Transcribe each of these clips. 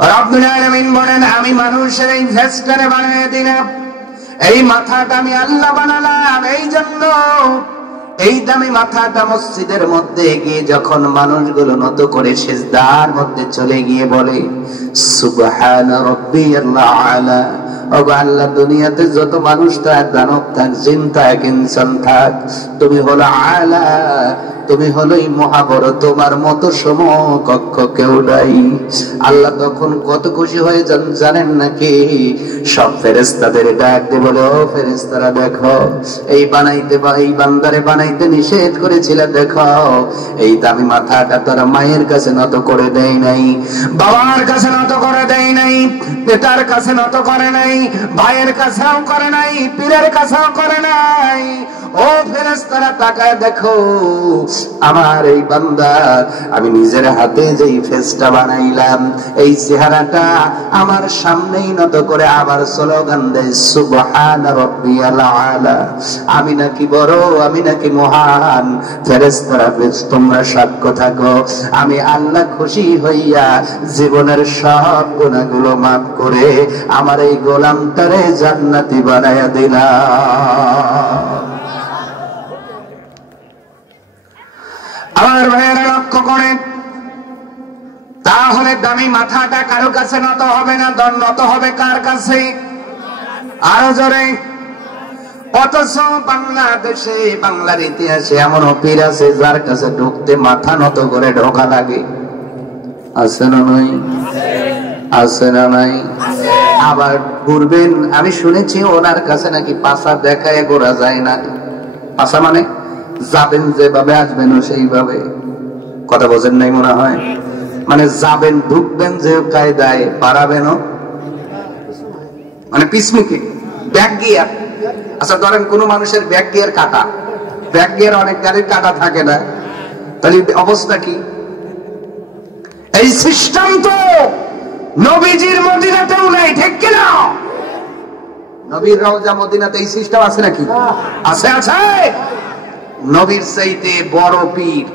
রব্বুল আলামিন বলেন, আমি মানুষের এই ফেরেশতারে বানিয়ে দিলাম, এই মাথাটা আমি আল্লাহ বানালাম। এই জন্য এই দামি মাথাটা মসজিদের মধ্যে গিয়ে যখন মানুষগুলো নত করে সিজদার মধ্যে চলে গিয়ে বলে সুবহানা রাব্বিয়াল আলা, ওগো আল্লাহ, দুনিয়াতে যত মানুষ থাক, দানব থাক, জিন থাক, ইনসান থাক, তুমি হলো আলা, তুমি হলোই মহাবড়, তোমার মতো সমকক্ষ কেউ নাই। আল্লাহ তখন কত খুশি হয়ে যান জানেন নাকি? সব ফেরেশতাদের ডাক দিয়ে বলে, ও ফেরেশতারা দেখো, এই বানাইতে বা এই বান্দারে বানাইতে নিষেধ করেছিল, দেখো এই দামি মাথাটা তারা মায়ের কাছে নত করে দেয় নাই, বাবার কাছে নত করে দেয় নাই, পিতার কাছে নত করে নাই, ভাইয়ের কাছেও করে নাই, পীরের কাছেও করে নাই। ও ফেরেশতারা তাকায় দেখো, আমার এই বান্দা আমি নিজের হাতে যেই ফেসটা বানাইলাম, এই চেহারাটা আমার সামনেই নত করে আবার স্লোগান দেয় সুবহানা রাব্বিয়াল আলা, আমি নাকি বড়, আমি নাকি মহান। ফেরেশতারা বেশ তোমরা সাক্ষ্য থাকো, আমি আল্লাহ খুশি হইয়া জীবনের সব গুনাহগুলো মাফ করে আমার এই গোলামটারে জান্নাতি বানায়া দিলাম। আমার ভাইয়েরা লক্ষ্য করেন, তাহলে দামি মাথাটা কারো কাছে নত হবে না, নত হবে কার কাছে? আরো জোরে। অথচ বাংলাদেশে, বাংলার ইতিহাসে এমন পীর আছে যার কাছে ঢুকতে মাথা নত করে ঢোকা লাগে, আছে না নাই? আছে না নাই? আবার ঘুরবেন, আমি শুনেছি ওনার কাছে নাকি পাছা দেখায় ঘোরা যায় না। পাছা মানে যাবেন যেভাবে আসবেন সেইভাবে, কথা বোঝেন নাই মনে হয়? মানে যাবেন, ঢুকবেন যে কায়দায়, পারাবেনও মানে পিছমুখী, ব্যাক গিয়ার। আচ্ছা ধরেন কোন মানুষের ব্যাক গিয়ার কাটা, ব্যাক গিয়ার অনেক গাড়ির কাটা থাকে না, তাহলে অবস্থা কি? এই সিস্টেম তো নবীজির মদিনাতেও নাই, ঠিক কিনা? নবীর রওজা মদিনাতে এই সিস্টেম আছে নাকি? আছে, আছে। নবীর চাইতে বড় পীর,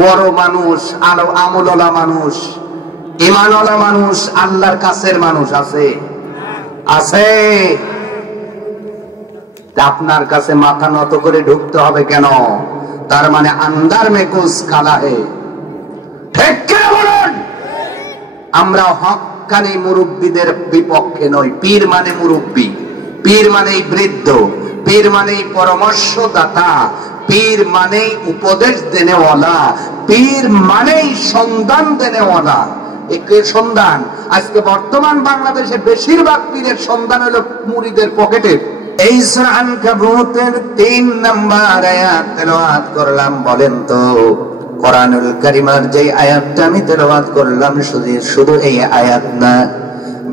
বড় মানুষ, আলো আমলওয়ালা মানুষ, ঈমানওয়ালা মানুষ, আল্লাহর কাছের মানুষ আছে? আছে। আপনার কাছে মাথা নত করে ঢুকতে হবে কেন? তার মানে আন্দার মে কুছ কালা হে, ঠিক কিনা বলুন? আমরা হক্কানি মুরব্বীদের বিপক্ষে নই। পীর মানে মুরব্বী, পীর মানে বৃদ্ধ, পীর মানে পরামর্শদাতা, পীর মানে উপদেশ দেনেওয়ালা, পীর মানে সন্ধান দেনেওয়ালা। একের সন্ধান আজকে বর্তমান বাংলাদেশে বেশিরভাগ পীরের সন্ধান হলো মুরিদের পকেটে। এই সূরা আনকাবুতের 3 নাম্বার আয়াত তেলাওয়াত করলাম। বলেন তো কোরআনুল কারীমের যে আয়াতটা আমি তেলাওয়াত করলাম, শুধু এই আয়াত না,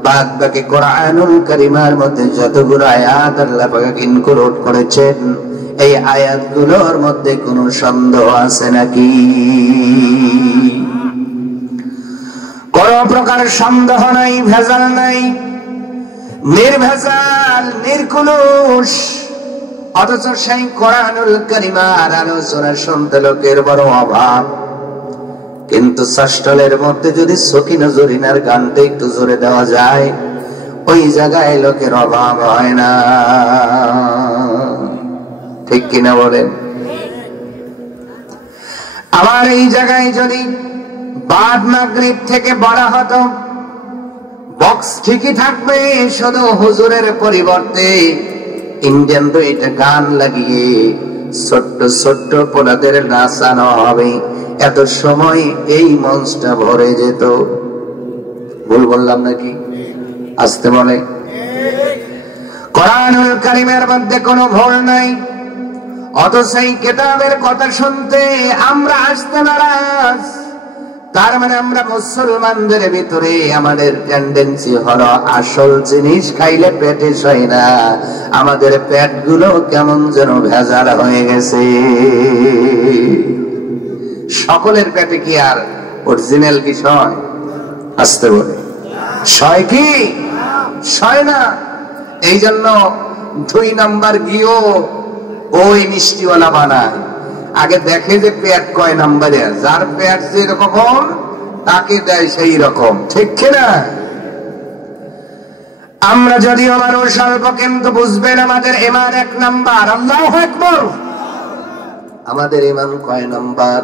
বাদ বাকি কোরআনুল কারীমের মধ্যে যতগুলো আয়াত আল্লাহ পাক ইনক্লুড করেছেন, এই আয়াতগুলোর মধ্যে কোনো সন্দেহ আছে নাকি? কোন প্রকার সন্দেহ নাই, ভেজাল নাই, নির্ভেজাল, নির্কুলুষ। অথচ সেই কোরআনুল কারীমের আলোচনা শুনতে লোকের বড় অভাব। কিন্তু শাস্ত্রের মধ্যে যদি সকিনা জরিনার গানটা একটু জোরে দেওয়া যায়, ওই জায়গায় লোকের অভাব হয় না, ঠিক কিনা বলেন? আবার এই জায়গায় যদি বাদ মাগরিব থেকে বলা হতো, বক্স ঠিকই থাকবে, শুধু হুজুরের পরিবর্তে ইন্ডিয়ান দুইটা গান লাগিয়ে ছোট্ট ছোট্ট পোলাদের নাচানো হবে, এত সময় এই মঞ্চটা ভরে যেত। ভুল বললাম নাকি? আসতে বলে। কোরআনুল কারীমের মধ্যে কোনো ভুল নাই, অথচ এই কিতাবের কথা শুনতে আমরা আসতে নারাজ। তার মানে আমরা মুসলমানদের ভিতরে আমাদের টেন্ডেন্সি হলো আসল জিনিস খাইলে পেটে সয় না, আমাদের পেটগুলো কেমন যেন ভেজাল হয়ে গেছে। সকলের পেটে কি আর অরিজিনাল কি সয়? আসতে বলে সয় কি? সয় না। এই জন্য 2 নাম্বার গিয়েও ওই মিষ্টিওয়ালা বানায়, আগে দেখে যে পেট কয় নাম্বারে, যার পেট যেরকম তাকে দেয় সেই রকম, ঠিক কিনা? আমরা যদিও মানুষ অল্প, কিন্তু বুঝবেন আমাদের ঈমান 1 নাম্বার। আল্লাহু আকবার। আমাদের ঈমান কয় নাম্বার?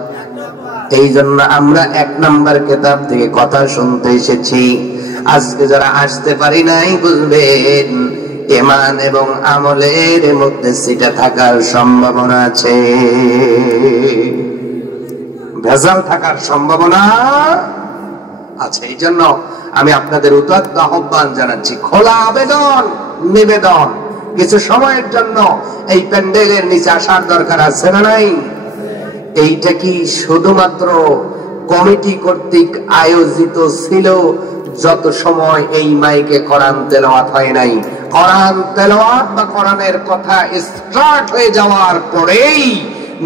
এই জন্য আমরা 1 নাম্বার কিতাব থেকে কথা শুনতে এসেছি। আজকে যারা আসতে পারি নাই, বুঝবেন ঈমান এবং আমলের মধ্যে সেটা থাকার সম্ভাবনা আছে, ভেজাল থাকার সম্ভাবনা আছে। এই জন্য আমি আপনাদের উদাত্ত আহ্বান জানাচ্ছি, খোলা আবেদন নিবেদন, কিছু সময়ের জন্য এই প্যান্ডেলের নিচে আসার দরকার আছে না নাই? এইটা কি শুধুমাত্র কমিটি কর্তৃক আয়োজিত ছিল যত সময় এই মাইকে কোরআন তেলাওয়াত হয় নাই? কোরআন তেলাওয়াত বা কোরআনের কথা স্টার্ট হয়ে যাওয়ার পরেই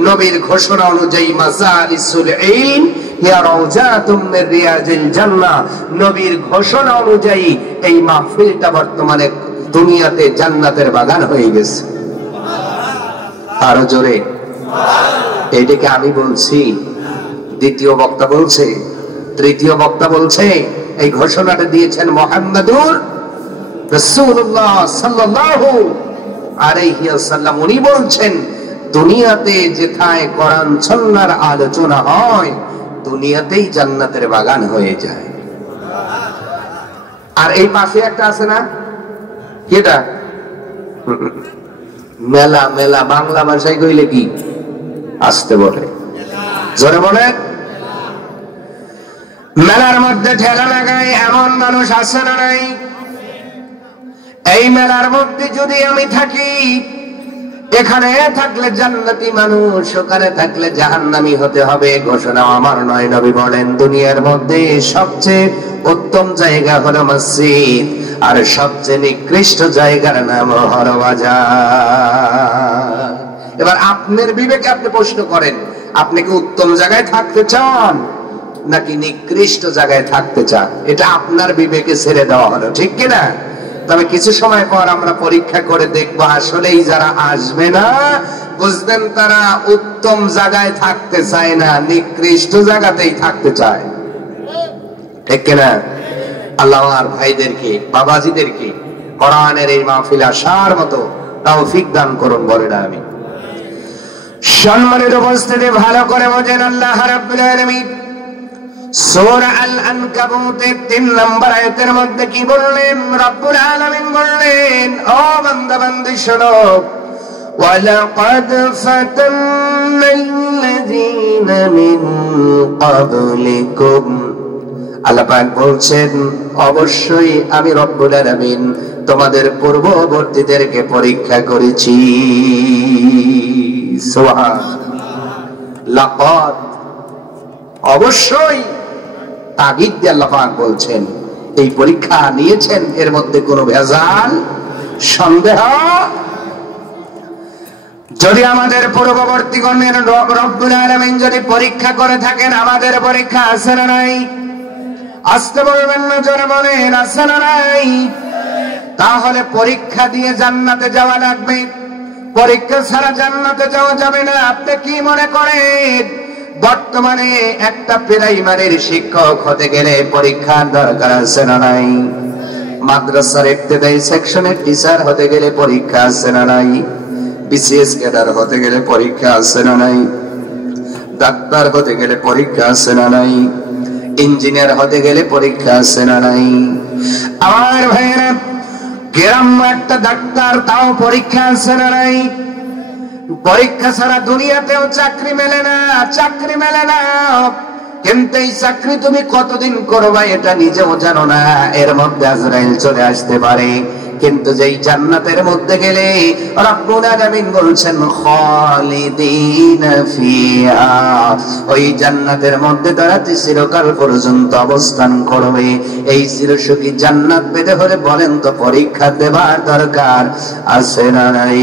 নবীর ঘোষণা অনুযায়ী মাজালিসুল ইলম হিয়া রাউজাতুম মির রিয়াজিল জান্নাহ, নবীর ঘোষণা অনুযায়ী এই মাহফিলটা বর্তমানে দুনিয়াতে জান্নাতের বাগান হয়ে গেছে। আরো জোরে এইটাকে আমি বলছি, দ্বিতীয় বক্তা বলছে, তৃতীয় বক্তা বলছে, এই ঘোষণাটা দিয়েছেন মুহাম্মাদুর রাসূলুল্লাহ সাল্লাল্লাহু আলাইহি ওয়াসাল্লাম। উনি বলছেন, দুনিয়াতে যেথায় কোরআন সুন্নাহর আলোচনা হয়, দুনিয়াতেই জান্নাতের বাগান হয়ে যায়। আর এই পাশে একটা আছে না, কেটা মেলা, মেলা বাংলা ভাষায় কইলে কি আসতে বলে, জোরে বলে। মেলার মধ্যে ঠেলা লাগায় এমন মানুষ আছে না নাই? এই মেলার মধ্যে যদি আমি থাকি, এখানে থাকলে জান্নাতি মানুষ, ওখানে থাকলে জাহান্নামী হতে হবে, ঘোষণা আমার নয়। নবী বলেন, দুনিয়ার মধ্যে সবচেয়ে উত্তম জায়গা হলো মসজিদ, আর সবচেয়ে নিকৃষ্ট জায়গার নাম হলো বাজার। এবার আপনার বিবেকে আপনি প্রশ্ন করেন, আপনি কি উত্তম জায়গায় থাকতে চান নাকি নিকৃষ্ট জায়গায় থাকতে চান? এটা আপনার বিবেকে ছেড়ে দেওয়া হলো, ঠিক কিনা? তবে কিছু সময় পর আমরা পরীক্ষা করে দেখবো, আসলেই যারা আসবে না, বুঝবেন তারা উত্তম জায়গায় থাকতে চায় না, নিকৃষ্ট জায়গাতেই থাকতে চায়, ঠিক কিনা? আল্লাহ আর ভাইদেরকে, বাবাজিদেরকে কোরআনের এই মাহফিলে আসার মতো তৌফিক দান করুন, বলেন আমি। সম্মানিত উপস্থিতি, ভালো করে বোঝেন, আল্লাহ রাব্বুল আলামিন সূরা আল আনকাবুতের 3 নম্বর আয়াতের মধ্যে কি বললেন? রব্বুল আলামিন বললেন, ও বান্দা বান্দি শোনো, ওয়ালাকাদ ফাতান্নাল্লাযীনা মিন ক্বাবলিকুম। আল্লাহ পাক বলছেন, অবশ্যই আমি রব্বুল আলামিন তোমাদের পূর্ববর্তীদেরকে পরীক্ষা করেছি। সুবহানাল্লাহ। লাকাদ, অবশ্যই তাগিদ দিয়ে আল্লাহ পাক বলছেন, এই পরীক্ষা নিয়েছেন, এর মধ্যে কোনো ভেজাল সন্দেহ। যদি আমাদের পূর্ববর্তীগণের রব্বুল আলামিন যদি পরীক্ষা করে থাকেন, আমাদের পরীক্ষা আছে না নাই? আসতে বলবেন না, জোরে বলেন, আছে না নাই? তাহলে পরীক্ষা দিয়ে জান্নাতে যাওয়া লাগবে, পরীক্ষা ছাড়া জান্নাতে যাওয়া যাবে না। আপনি কি মনে করেন বর্তমানে একটা প্রাইমারির শিক্ষক হতে গেলে পরীক্ষার দরকার আছে না নাই? মাদ্রাসার ইবতেদায়ী সেকশনের টিচার হতে গেলে পরীক্ষা আছে না নাই? বিসিএস ক্যাডার হতে গেলে পরীক্ষা আছে না নাই? ডাক্তার হতে গেলে পরীক্ষা আছে না নাই? ইঞ্জিনিয়ার হতে গেলে পরীক্ষা আছে না নাই? আমার ভাইয়েরা, গ্রাম্য একটা ডাক্তার, তাও পরীক্ষা আছে না নাই? পরীক্ষা ছাড়া দুনিয়াতেও চাকরি মেলে না, চাকরি মেলে না। কিন্তু এই চাকরি তুমি কতদিন করবা এটা নিজেও জানো না, এর মধ্যে আজরাইল চলে আসতে পারে। কিন্তু যেই জান্নাতের মধ্যে গেলে রব্বুল আলামিন বলছেন, খালিদিনা ফিহা, ওই জান্নাতের মধ্যে তারা চিরকাল পর্যন্ত অবস্থান করবে। এই চিরসুখী জান্নাত পেতে হলে বলেন তো পরীক্ষা দেবার দরকার আছে না নাই?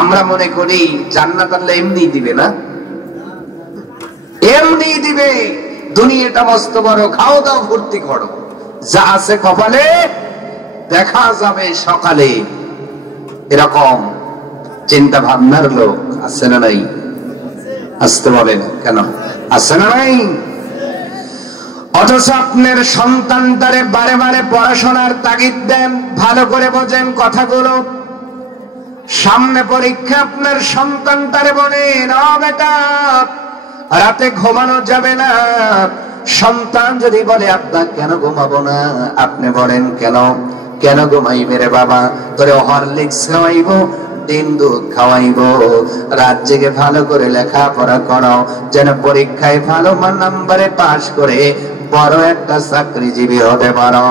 আমরা মনে করি জান্নাত আল্লাহ এমনি দিবে না, এমনি দিবে। দুনিয়াটা মস্ত বড়, খাও দাও ফুর্তি করো, যা আছে কপালে দেখা যাবে সকালে, এরকম চিন্তা ভাবনার লোক আছে না নাই? আসতে বলে না কেন? আছে না নাই? অথচ আপনার সন্তানটারে বারে বারে পড়াশোনার তাগিদ দেন, ভালো করে বোঝেন কথাগুলো। সামনে পরীক্ষা, আপনার সন্তানটারে বলেন, ও বেটা রাতে ঘুমানো যাবে না। সন্তান যদি বলে আব্বা কেন ঘুমাবো না, আপনি বলেন কেন? কেন ঘুমাইবে রে বাবা? তোরে হরলিক্স খাওয়াইবো, ডিম দুধ খাওয়াইবো, রাত জেগে ভালো করে লেখাপড়া করো, যেন পরীক্ষায় ভালো নাম্বারে পাশ করে বড় একটা চাকরিজীবী হতে পারো।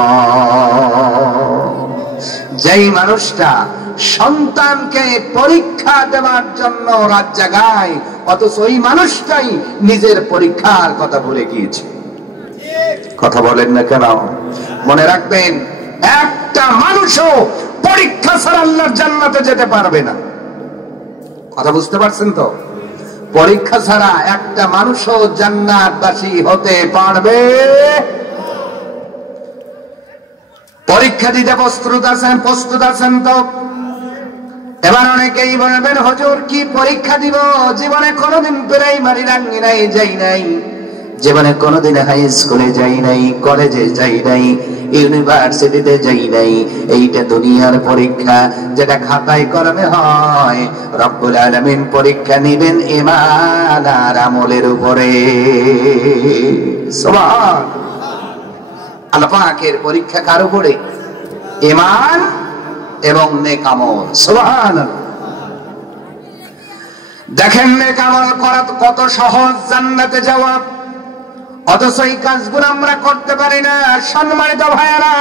যেই মানুষটা সন্তানকে পরীক্ষা দেওয়ার জন্য রাত জাগায়, অথচ ওই মানুষটাই নিজের পরীক্ষার কথা ভুলে গিয়েছে। কথা বলেন না কেন? মনে রাখবেন, একটা মানুষও পরীক্ষা ছাড়া আল্লাহর জান্নাতে যেতে পারবে না। কথা বুঝতে পারছেন তো? পরীক্ষা ছাড়া একটা মানুষও জান্নাতবাসী হতে পারবে। পরীক্ষা দিতে প্রস্তুত আছেন তো? এবার অনেকেই বলবেন, হুজুর কি পরীক্ষা দিব? জীবনে কোনোদিন প্রাইমারি রাঙ্গিনাই যাই নাই, জীবনে কোনোদিন হাই স্কুলে যাই নাই, কলেজে যাই নাই, ইউনিভার্সিটিতে যাই নাই। এইটা দুনিয়ার পরীক্ষা, যেটা খাতায় কলমে হয়। রব্বুল আলামিন পরীক্ষা নিবেন ঈমান আর আমলের উপরে। সুবহান আল্লাহ পাকের পরীক্ষা কার উপরে? ঈমান এবং নেক আমল। সুবহানাল্লাহ। দেখেন নেক আমল করা কত সহজ জান্নাতে যাওয়া, অথচ এই কাজগুলো আমরা করতে পারি না। সম্মানিত ভাইয়েরা,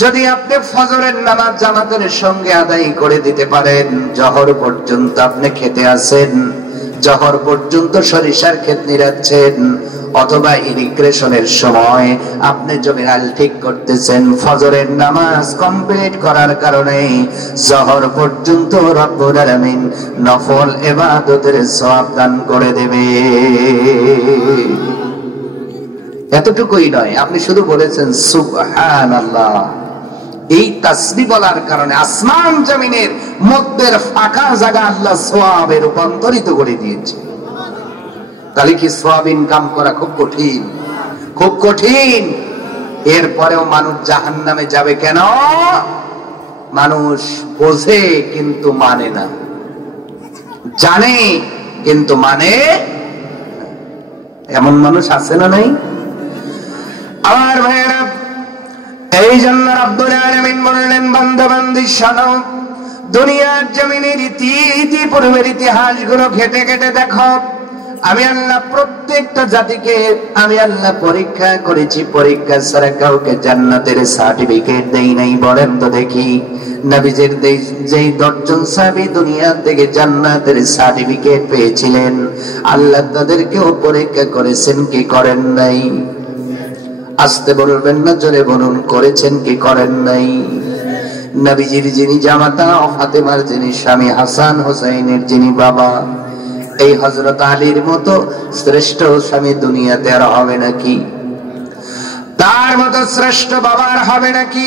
যদি আপনি ফজরের নামাজ জামাতের সঙ্গে আদায় করে দিতে পারেন, জহর পর্যন্ত আপনি খেতে আছেন, জহর পর্যন্ত সরিষার ক্ষেত নিরাচ্ছেন, অথবা ইরিগ্রেশনের সময় আপনি জমির হাল ঠিক করতেছেন, ফজরের নামাজ কমপ্লিট করার কারণে জহর পর্যন্ত রব্বুল আলামিন নফল ইবাদতের সওয়াব দান করে দেবে। এতটুকুই নয়, আপনি শুধু বলেছেন সুবহানাল্লাহ, এই তাসবিহ বলার কারণে আসমান জমিনের মধ্যের ফাঁকা জায়গা আল্লাহ সওয়াবে রূপান্তরিত করে দিয়েছে। তাহলে কি সওয়াব ইনকাম করা খুব কঠিন? খুব কঠিন। এরপরেও মানুষ জাহান্নামে যাবে কেন? মানুষ বোঝে কিন্তু মানে না, জানে কিন্তু মানে। এমন মানুষ আছে না নাই? আমার ভাইয়েরা, এই জন্য রব্বুল আলামিন বললেন, বান্দা বান্দি শোনো, দুনিয়ার জমিনের পূর্বের ইতিহাসগুলো ঘেটে ঘেটে দেখো। আমি আল্লাহ প্রত্যেকটা জাতিকে আমি আল্লাহ পরীক্ষা করেছি, পরীক্ষা ছাড়া কাউকে জান্নাতের সার্টিফিকেট দেই নাই। বলেন তো দেখি, নবীজির যেই 10 জন সাহাবী দুনিয়া থেকে জান্নাতের সার্টিফিকেট পেয়েছিলেন, আল্লাহ তাদেরকেও পরীক্ষা করেছেন কি করেন নাই? আসতে বলবেন না, জোরে বলুন, করেছেন কি করেন নাই? নবীজির যিনি জামাতা, ফাতেমার যিনি স্বামী, হাসান হোসেনের যিনি বাবা, এই হযরত আলীর মতো শ্রেষ্ঠ স্বামী দুনিয়াতে আর হবে নাকি? তার মতো শ্রেষ্ঠ বাবার হবে নাকি?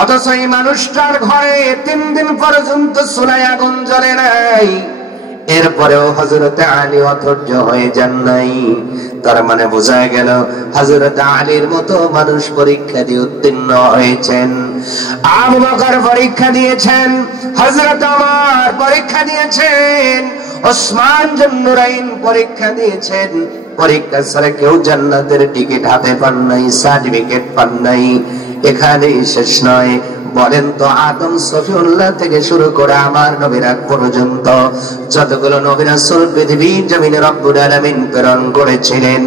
অথচ এই মানুষটার ঘরে 3 দিন পর্যন্ত চুলায় আগুন জ্বলে নাই, এরপরেও হযরত আলী অধৈর্য হয়ে যান নাই। তার মানে বোঝা গেল হযরত আলীর মতো মানুষ পরীক্ষা দিয়ে উত্তীর্ণ হয়েছেন। আবু বকর পরীক্ষা দিয়েছেন, হযরত ওমর পরীক্ষা দিয়েছেন, ওসমান জুন্নুরাইন পরীক্ষা দিয়েছেন। পরীক্ষা ছাড়া কেউ জান্নাতের টিকিট হাতে পান নাই, সার্টিফিকেট পান নাই। এখানেই শেষ নয়। বলেন তো, আদম সফিউল্লাহ থেকে শুরু করে আমার নবীর আগ পর্যন্ত যতগুলো নবী রাসূল পৃথিবীর জমিনে রব্বুল আলামিন প্রেরণ করেছিলেন,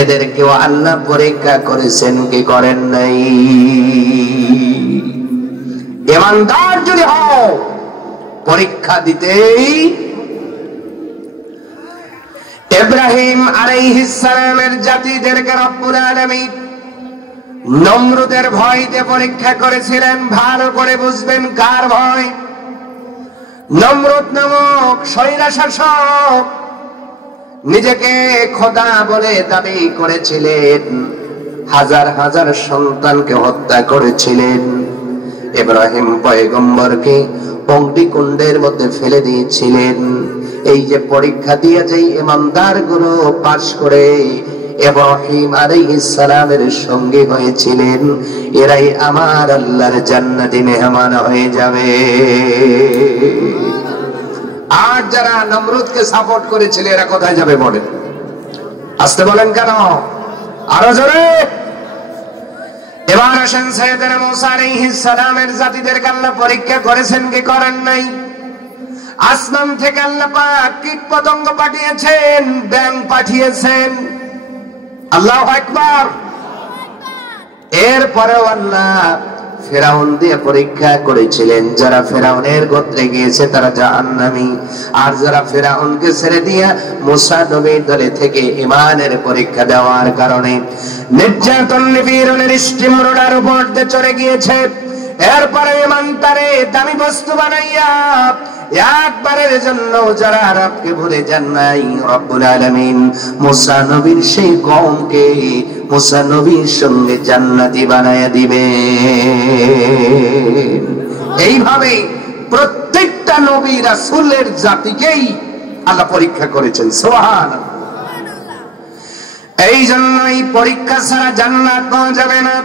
এদেরকেও আল্লাহ পরীক্ষা করেছেন কি করেন নাই? ঈমানদার যদি হও, পরীক্ষা দিতেই। ইব্রাহিম আলাইহিস সালামের জাতিদেরকে রব্বুল আলামিন নমরুদের ভয়তে পরীক্ষা করেছিলেন। ভালো করে বুঝবেন কার ভয়? নমরুদ নামক স্বৈরশাসক নিজেকে খোদা বলে দাবি করেছিলেন, হাজার হাজার সন্তানকে হত্যা করেছিলেন। ইব্রাহিম পয়গম্বরকে অগ্নিকুণ্ডের মধ্যে ফেলে দিয়েছিলেন। এই যে পরীক্ষা দিয়ে যে ইমানদার গুলো পাশ করে ইব্রাহিম আলাইহিস সালামের সঙ্গী হয়েছিলেন, এরাই আমার আল্লাহর জান্নাতি মেহমান হয়ে যাবে। আর যারা নমরুদকে সাপোর্ট করেছিল এরা কোথায় যাবে বলেন? আসতে বলেন কেন? আরো জোরে। এবার আসেন, সাইয়েদনা মুসা আলাইহিস সালামের জাতিদেরকে আল্লাহ পরীক্ষা করেছেন কি করেন নাই? আসমান থেকে আল্লাহ পাক কীট পতঙ্গ পাঠিয়েছেন, ব্যাঙ পাঠিয়েছেন। আল্লাহু আকবার। এরপরেও আল্লাহ ফেরাউন দিয়ে পরীক্ষা করেছিলেন। যারা ফেরাউনের গোত্রে গিয়েছে তারা জাহান্নামী, আর যারা ফেরাউনকে ছেড়ে দিয়ে মুসা নবীর দলে থেকে ঈমানের পরীক্ষা দেওয়ার কারণে নির্যাতন নিপীড়নের স্টিমরোলার উপর দিয়ে চড়ে গিয়েছে, এরপরে ঈমানটারে দামি বস্তু বানাইয়া একবারের জন্য যারা রবকে ভুলে যান নাই, রব্বুল আলামিন মুসা নবীর সেই কওমকে মুসা নবীর সঙ্গে জান্নাতি বানায়া দিবে। এইভাবে প্রত্যেকটা নবী রাসূলের জাতিকেই আল্লাহ পরীক্ষা করেছেন। সুবহানাল্লাহ। এই জন্যই পরীক্ষা ছাড়া জান্নাত পাওয়া যাবে না।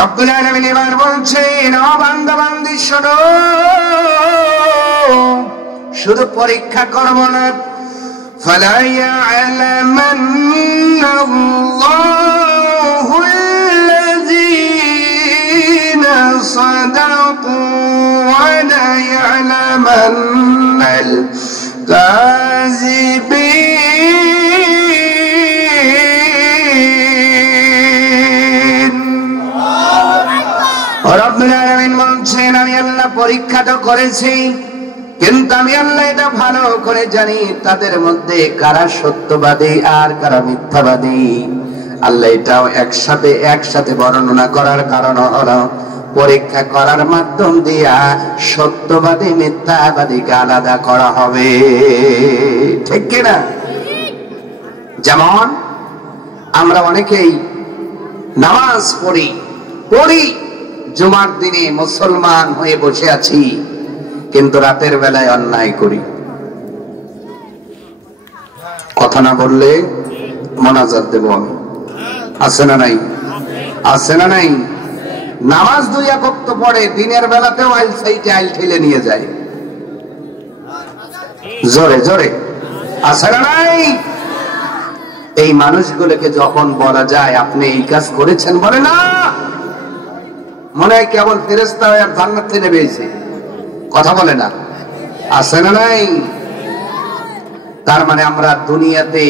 রব্বুল আলামিন এবার বলছেন, ও বান্দা বান্দি শোনো, শুধু পরীক্ষা করব না, ফালা ইয়ালামান্নাল্লাহুল্লাযীনা সাদাকু ওয়া লা ইয়ালামান্নাল কাযিবিন। রব্বুল আলামিন বলছেন, আমি আল্লাহ পরীক্ষা তো করেছি, কিন্তু আমি আল্লাহ এটা ভালো করে জানি তাদের মধ্যে কারা সত্যবাদী আর কারা মিথ্যাবাদী। আল্লাহ এটাও একসাথে বর্ণনা করার কারণ হলো পরীক্ষা করার মাধ্যম দিয়া সত্যবাদী মিথ্যাবাদীকে আলাদা করা হবে, ঠিক কিনা? যেমন আমরা অনেকেই নামাজ পড়ি জুমার দিনে মুসলমান হয়ে বসে আছি, কিন্তু রাতের বেলায় অন্যায় করি। কথা না বললে মোনাজাত দেব আমি। আছে না নাই? আছে না নাই? নামাজ দুই ওয়াক্ত পড়ে, দিনের বেলাতেও আইল সাইটে আইল ঠেলে নিয়ে যায়। জোরে জোরে আছে না নাই? এই মানুষগুলোকে যখন বলা যায় আপনি এই কাজ করেছেন, বলে না, মনে হয় কেবল ফেরেশতা হয়ে আর জান্নাত থেকে নেমেছে। কথা বলে না? আছে না নাই? তার মানে আমরা দুনিয়াতে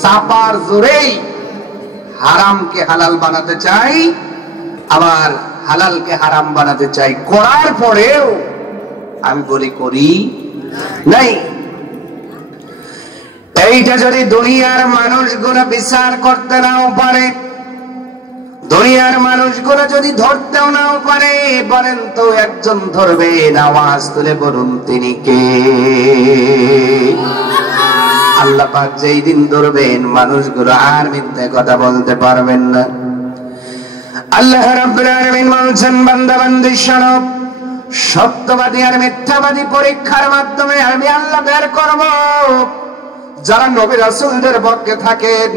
চাপার জোরেই হারামকে হালাল বানাতে চাই, আবার হালালকে হারাম বানাতে চাই। করার পরেও আমি বলি করি নাই। এইটা যদি দুনিয়ার মানুষগুলো বিচার করতে নাও পারে, দুনিয়ার মানুষগুলো যদি ধরতেও নাও পারে, বলেন তো একজন ধরবেন, আওয়াজ তুলে বলুন তিনি কে? আল্লাহ পাক যেই দিন ধরবেন মানুষগুলো আর মিথ্যা কথা বলতে পারবেন না। আল্লাহ রাব্বুল আলামিন বলছেন, বান্দা বান্দি শোনো, সত্যবাদী আর মিথ্যাবাদী পরীক্ষার মাধ্যমে আমি আল্লাহ বের করব। যারা নবী রাসূলদের পক্ষে থাকেন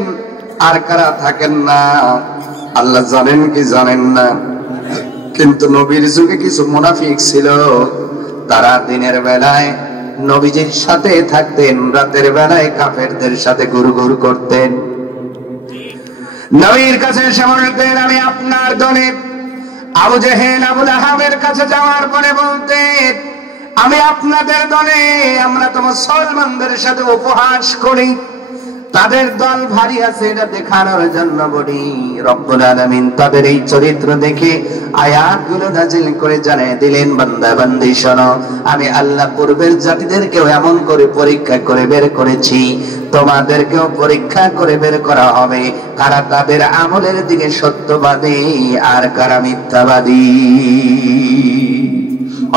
আর কারা থাকেন না আল্লাহ জানেন কি জানেন না। কিন্তু নবীর যুগে কিছু মুনাফিক ছিল, তারা দিনের বেলায় নবীজির সাথে থাকতেন, রাতের বেলায় কাফেরদের সাথে গুরগুর করতেন। নবীর কাছে এসে বলতেন, আমি আপনার দলে। আবু জেহেল আবু লাহাবের কাছে যাওয়ার পরে বলতেন, আমি আপনাদের দলে, আমরা তো মুসলমানদের সাথে উপহাস করি, তাদের দল ভারী আছে এটা দেখানোর জন্য বলি। রব্বুল আলামিন তাদের এই চরিত্র দেখে আয়াতগুলো নাযিল করে জানিয়ে দিলেন, বান্দা বান্দি শোনো, আমি আল্লাহ পূর্বের জাতিদেরকেও এমন করে পরীক্ষা করে বের করেছি, তোমাদেরকেও পরীক্ষা করে বের করা হবে কারা তাদের আমলের দিকে সত্যবাদী আর কারা মিথ্যাবাদী।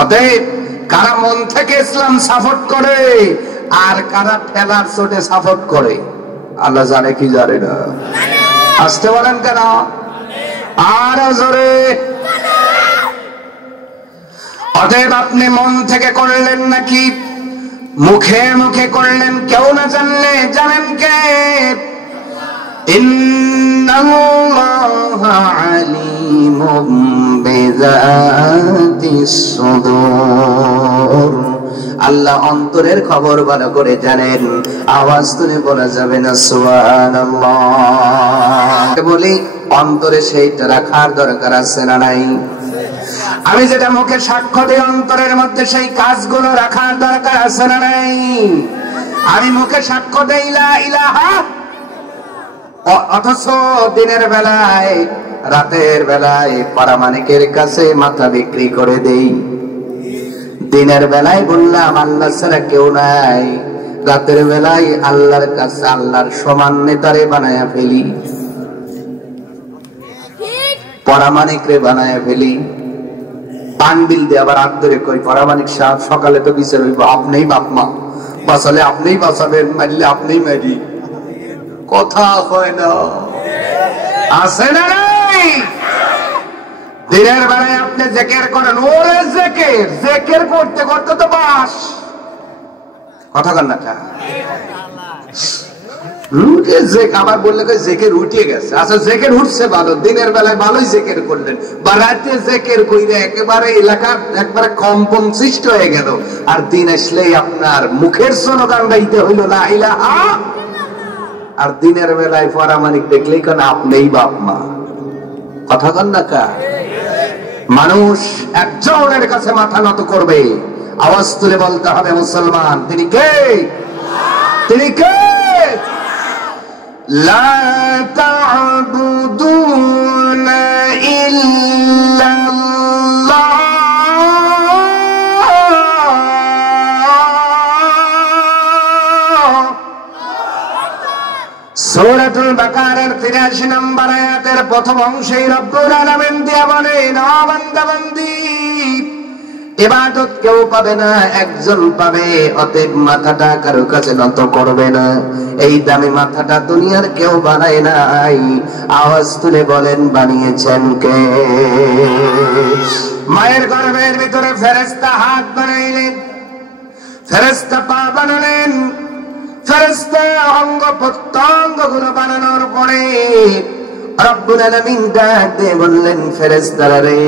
অতএব কারা মন থেকে ইসলাম সাপোর্ট করে আর কারা ঠেলার চোটে সাপোর্ট করে আল্লাহ জানে কি জানে না? আসতে বলেন কেন? আর জোরে। অতএব আপনি মন থেকে করলেন নাকি মুখে মুখে করলেন? কেউ না জানলে জানেন কে? ইন্নাল্লাহা আলিমুম বিযাতিস সুদূর। আল্লাহ অন্তরের খবর ভালো করে জানেন। আওয়াজ তুলে বলা যাবে না সুবহানাল্লাহ? বলি অন্তরে সেইটা রাখার দরকার আছে না নাই? আমি যেটা মুখে সাক্ষ্য দিই অন্তরের মধ্যে সেই কাজগুলো রাখার দরকার আছে না নাই? আমি মুখে সাক্ষ্য দেই লা ইলাহা, অথচ দিনের বেলায় রাতের বেলায় পারামানিকের কাছে মাথা বিক্রি করে দেই। দিনের বেলায় বললাম আল্লাহ ছাড়া কেউ নাই, রাতের বেলায় আল্লাহর কাছে আল্লাহর সমান নেতারে বানায়া ফেলি, পরামানিকরে বানায়া ফেলি। পানবিল দিয়ে আবার হাত ধরে কই পরামানিক সাহেব সকালে তো বিচার হইব, আপনিই বাপমা, বাঁচালে আপনিই বাঁচাবেন, মারলে আপনিই মারি। কথা হয় না, আছে না নাই? দিনের বেলায় আপনি জেকের করেন, ওরে জেকের জেকের করতে করতে তো বাস। কথা কন না আবার বললে জেকের উঠে গেছে। আচ্ছা জেকের উঠছে ভালো, দিনের বেলায় ভালোই জেকের করলেন, বা রাতে জেকের কইলে একেবারে এলাকার একবারে কম্পন সৃষ্টি হয়ে গেল, আর দিন আসলেই আপনার মুখের স্লোগান গাইতে হইল লা ইলাহা। আর দিনের বেলায় পরামানিক দেখলেই কেন আপনিই বাপ মা। কথা কন না কা? মানুষ একজনের কাছে মাথা নত করবে, আওয়াজ তুলে বলতে হবে মুসলমান তিনি কে? তিনি কে? লা তা'বুদুনা ইল্লাল্লাহ সূরাতুল বাকারার ৮৩ নম্বর আয়াতের প্রথম অংশে রব্বুল আলামিন দিয়া বলেন, ও বান্দা বান্দি, ইবাদত কেউ পাবে না, একজন পাবে। অতএব মাথাটা কারো কাছে নত করবে না। এই দামি মাথাটা দুনিয়ার কেউ বানায় নাই। আওয়াজ তুলে বলেন বানিয়েছেন কে? মায়ের গর্ভের ভিতরে ফেরেশতা হাত বানাইলেন, ফেরেশতা পা বানালেন, ফেরেশতা অঙ্গ প্রত্যঙ্গ গুলো বানানোর পরে রব্বুল আলামিন ডাক দিয়ে বললেন, ফেরেশতারা রে,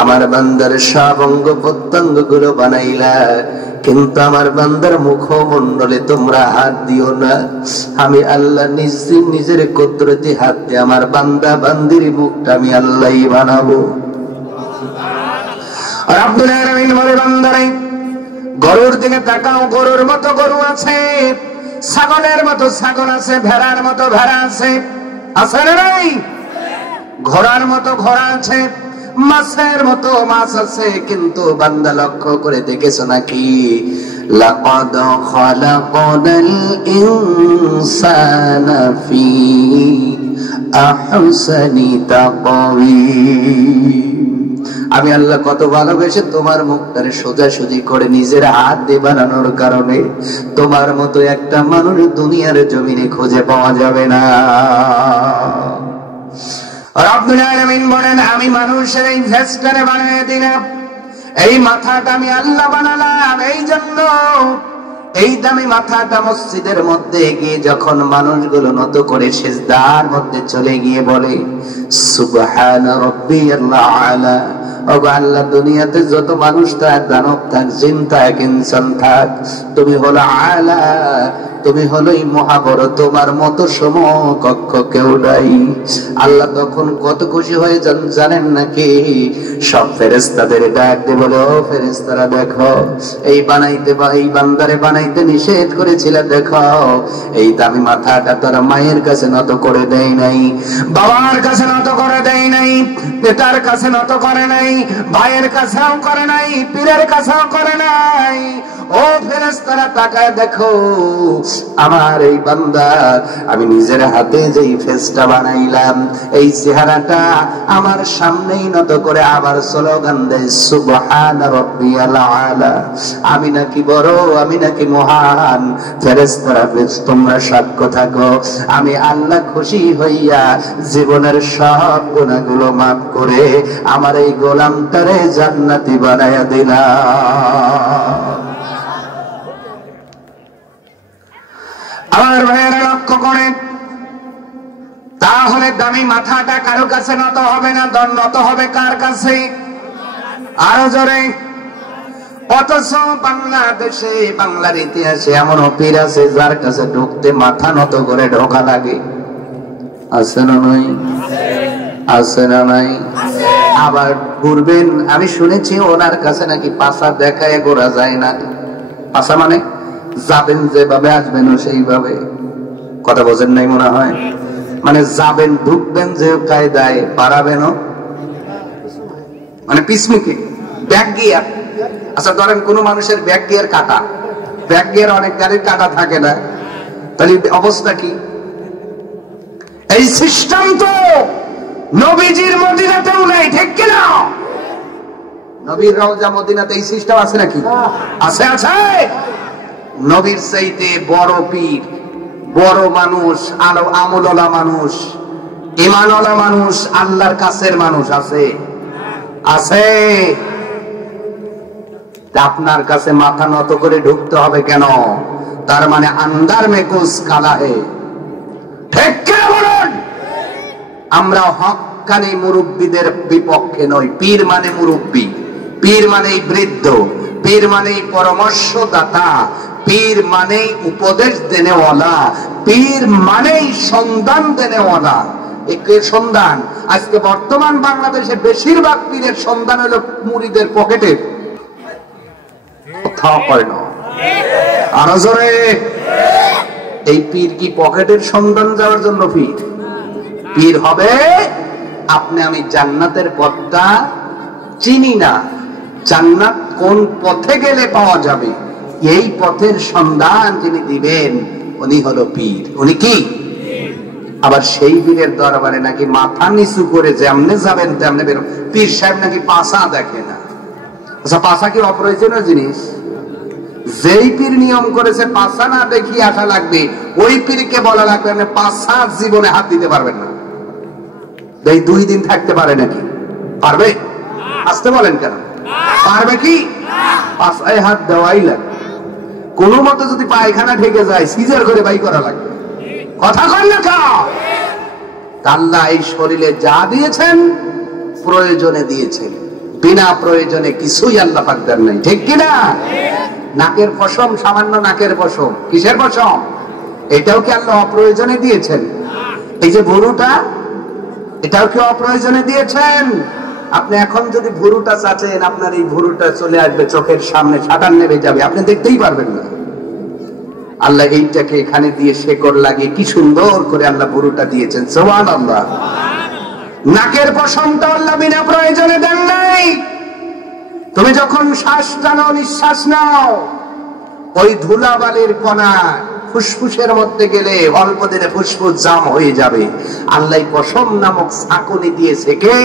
আমার বান্দার সব অঙ্গ প্রত্যঙ্গ গুলো বানাইলা, কিন্তু আমার বান্দার মুখমণ্ডলে তোমরা হাত দিও না। আমি আল্লাহ নিজের কুদরতি হাত দিয়ে আমার বান্দা বান্দির মুখটা আমি আল্লাহই বানাবো। রব্বুল আলামিন বলে, বান্দারে গরুর দিকে তাকাও, গরুর মতো গরু আছে, ছাগলের মতো ছাগল আছে, ভেড়ার মতো ভেড়া আছে, আছে না নাই? ঘোড়ার মতো ঘোড়া আছে, মাছের মতো মাছ আছে। কিন্তু বান্দা লক্ষ্য করে দেখেছো নাকি? লাকাদ খালাকনাল ইনসানা ফি আহসানি তাকওয়িম। আমি আল্লাহ কত ভালোবেসে তোমার মুখটারে সোজাসুজি করে নিজের হাত দিয়ে বানানোর কারণে তোমার মতো একটা মানুষ দুনিয়ার জমিনে খুঁজে পাওয়া যাবে না। রব্বুল আলামিন বলেন, আমি মানুষের এই ফেসটারে বানিয়ে দিলাম, এই মাথাটা আমি আল্লাহ বানালাম। এই জন্য এই দামি মাথাটা মসজিদের মধ্যে গিয়ে যখন মানুষগুলো নত করে সিজদার মধ্যে চলে গিয়ে বলে সুবহানা রাব্বিয়াল আলা, ওগো আল্লাহ, দুনিয়াতে যত মানুষ থাক, দানব থাক, জিন থাক, ইনসান থাক, তুমি হলো আলা, তুমি হলোই মহাবড়, তোমার মতো সমকক্ষ কেউ নাই। আল্লাহ তখন কত খুশি হয়ে যান জানেন নাকি? সব ফেরেশতাদের ডাক দিয়ে বলে, ও ফেরেশতারা দেখো, এই বানাইতে বা এই বান্দারে বানাইতে নিষেধ করেছিল, দেখো এই দামি মাথাটা তারা মায়ের কাছে নত করে দেয় নাই, বাবার কাছে নত করে দেয় নাই, পিতার কাছে নত করে নাই, ভাইয়ের কাছেও করে নাই, পীরের কাছেও করে নাই। ও ফেরেশতারা তাকায় দেখো, আমার এই বান্দা আমি নিজের হাতে যেই ফেসটা বানাইলাম, এই চেহারাটা আমার সামনেই নত করে আবার স্লোগান দেয় সুবহান রাব্বিয়াল আলা, আমি নাকি বড়, আমি নাকি মহান। ফেরেশতারা তোমরা সাক্ষ্য থাকো, আমি আল্লাহ খুশি হইয়া জীবনের সব গুনাহগুলো মাফ করে আমার এই গোলামটারে জান্নাতি বানায়া দিলাম। আমার ভাইয়েরা লক্ষ্য করেন, তাহলে দামি মাথাটা কারো কাছে নত হবে না, নত হবে কার কাছে? আরো জোরে। অথচ বাংলাদেশে, বাংলার ইতিহাসে এমন পীর আছে যার কাছে ঢুকতে মাথা নত করে ঢোকা লাগে। আছে না নাই? আছে না নাই? আবার ঘুরবেন, আমি শুনেছি ওনার কাছে নাকি পাছা দেখায় ঘোরা যায় না। পাছা মানে যাবেন যেভাবে আসবেন সেইভাবে। কথা বোঝেন নাই মনে হয়? মানে যাবেন, ঢুকবেন যে কায়দায়, পারাবেনও মানে পিছমুখী, ব্যাক গিয়ার। আচ্ছা ধরেন কোন মানুষের ব্যাক গিয়ার কাটা, ব্যাক গিয়ার অনেক গাড়ির কাটা থাকে না, তাহলে অবস্থা কি? এই সিস্টেম তো নবীজির মদিনাতেও নাই, ঠিক কিনা? নবীর রওজা মদিনাতে এই সিস্টেম আছে নাকি? আছে, আছে। নবীর চাইতে বড় পীর, বড় মানুষ, আলো আমলওয়ালা মানুষ, ঈমানওয়ালা মানুষ, আল্লাহর কাছের মানুষ আছে? আছে। আপনার কাছে মাথা নত করে ঢুকতে হবে কেন? তার মানে আন্দার মে কুছ কালা হে, ঠিক কিনা বলুন? আমরা হক্কানি মুরব্বীদের বিপক্ষে নই। পীর মানে মুরব্বী, পীর মানে বৃদ্ধ, পীর মানে পরামর্শদাতা, পীর মানে উপদেশ দেনেওয়ালা, পীর মানে সন্ধান দেনেওয়ালা। একের সন্ধান আজকে বর্তমান বাংলাদেশে বেশিরভাগ পীরের সন্ধান হলো মুরিদের পকেটে। কথা কয় না? আরো জোরে। এই পীর কি পকেটের সন্ধান যাওয়ার জন্য পীর? পীর হবে আপনি আমি জান্নাতের পথটা চিনি না, জান্নাত কোন পথে গেলে পাওয়া যাবে এই পথের সন্ধান যিনি দিবেন উনি হলো পীর। উনি কি? আবার সেই পীরের দরবারে নাকি মাথা নিচু করে যেমনে যাবেন তেমনে বেরো। পীর সাহেব নাকি পাছা দেখে না। আচ্ছা পাছা কি অপ্রয়োজনীয় জিনিস? যেই পীর নিয়ম করেছে পাছা না দেখিয়ে আসা লাগবে, ওই পীরকে বলা লাগবে আপনি পাছা জীবনে হাত দিতে পারবেন না। এই 2 দিন থাকতে পারে নাকি? পারবে? আসতে বলেন কেন? পারবে কি? পাছায় হাত দেওয়াই লাগবে। কোন মতে যদি পায়খানা ঢেকে যায় সিজার করে বাই করা লাগবে। কথা কন না কা? আল্লাহ এই শরীরে যা দিয়েছেন প্রয়োজনে দিয়েছেন, বিনা প্রয়োজনে কিছুই আল্লাহ পাক দেন নাই, ঠিক কিনা? নাকের পশম, সামান্য নাকের পশম, কিসের পশম? এটাও কি আল্লাহ অপ্রয়োজনে দিয়েছেন? এই যে ভুরুটা, এটাও কি অপ্রয়োজনে দিয়েছেন? আপনি এখন যদি ভুরুটা চাচেন, আপনার এই ভুরুটা চলে আসবে চোখের সামনে, সাটান নেমে যাবে, আপনি দেখতেই পারবেন না। আল্লাহ এইটাকে এখানে দিয়ে শেকড় লাগিয়ে কি সুন্দর করে আল্লাহ ভুরুটা দিয়েছেন। সুবহানাল্লাহ। নাকের পশমটা আল্লাহ বিনা প্রয়োজনে দেন নাই। তুমি যখন শ্বাস টানো, নিঃশ্বাস নাও, ওই ধুলাবালির কণা ফুসফুসের মধ্যে গেলে অল্প দিনে ফুসফুস জাম হয়ে যাবে। আল্লাহ পশম নামক ছাঁকুনি দিয়ে সেকে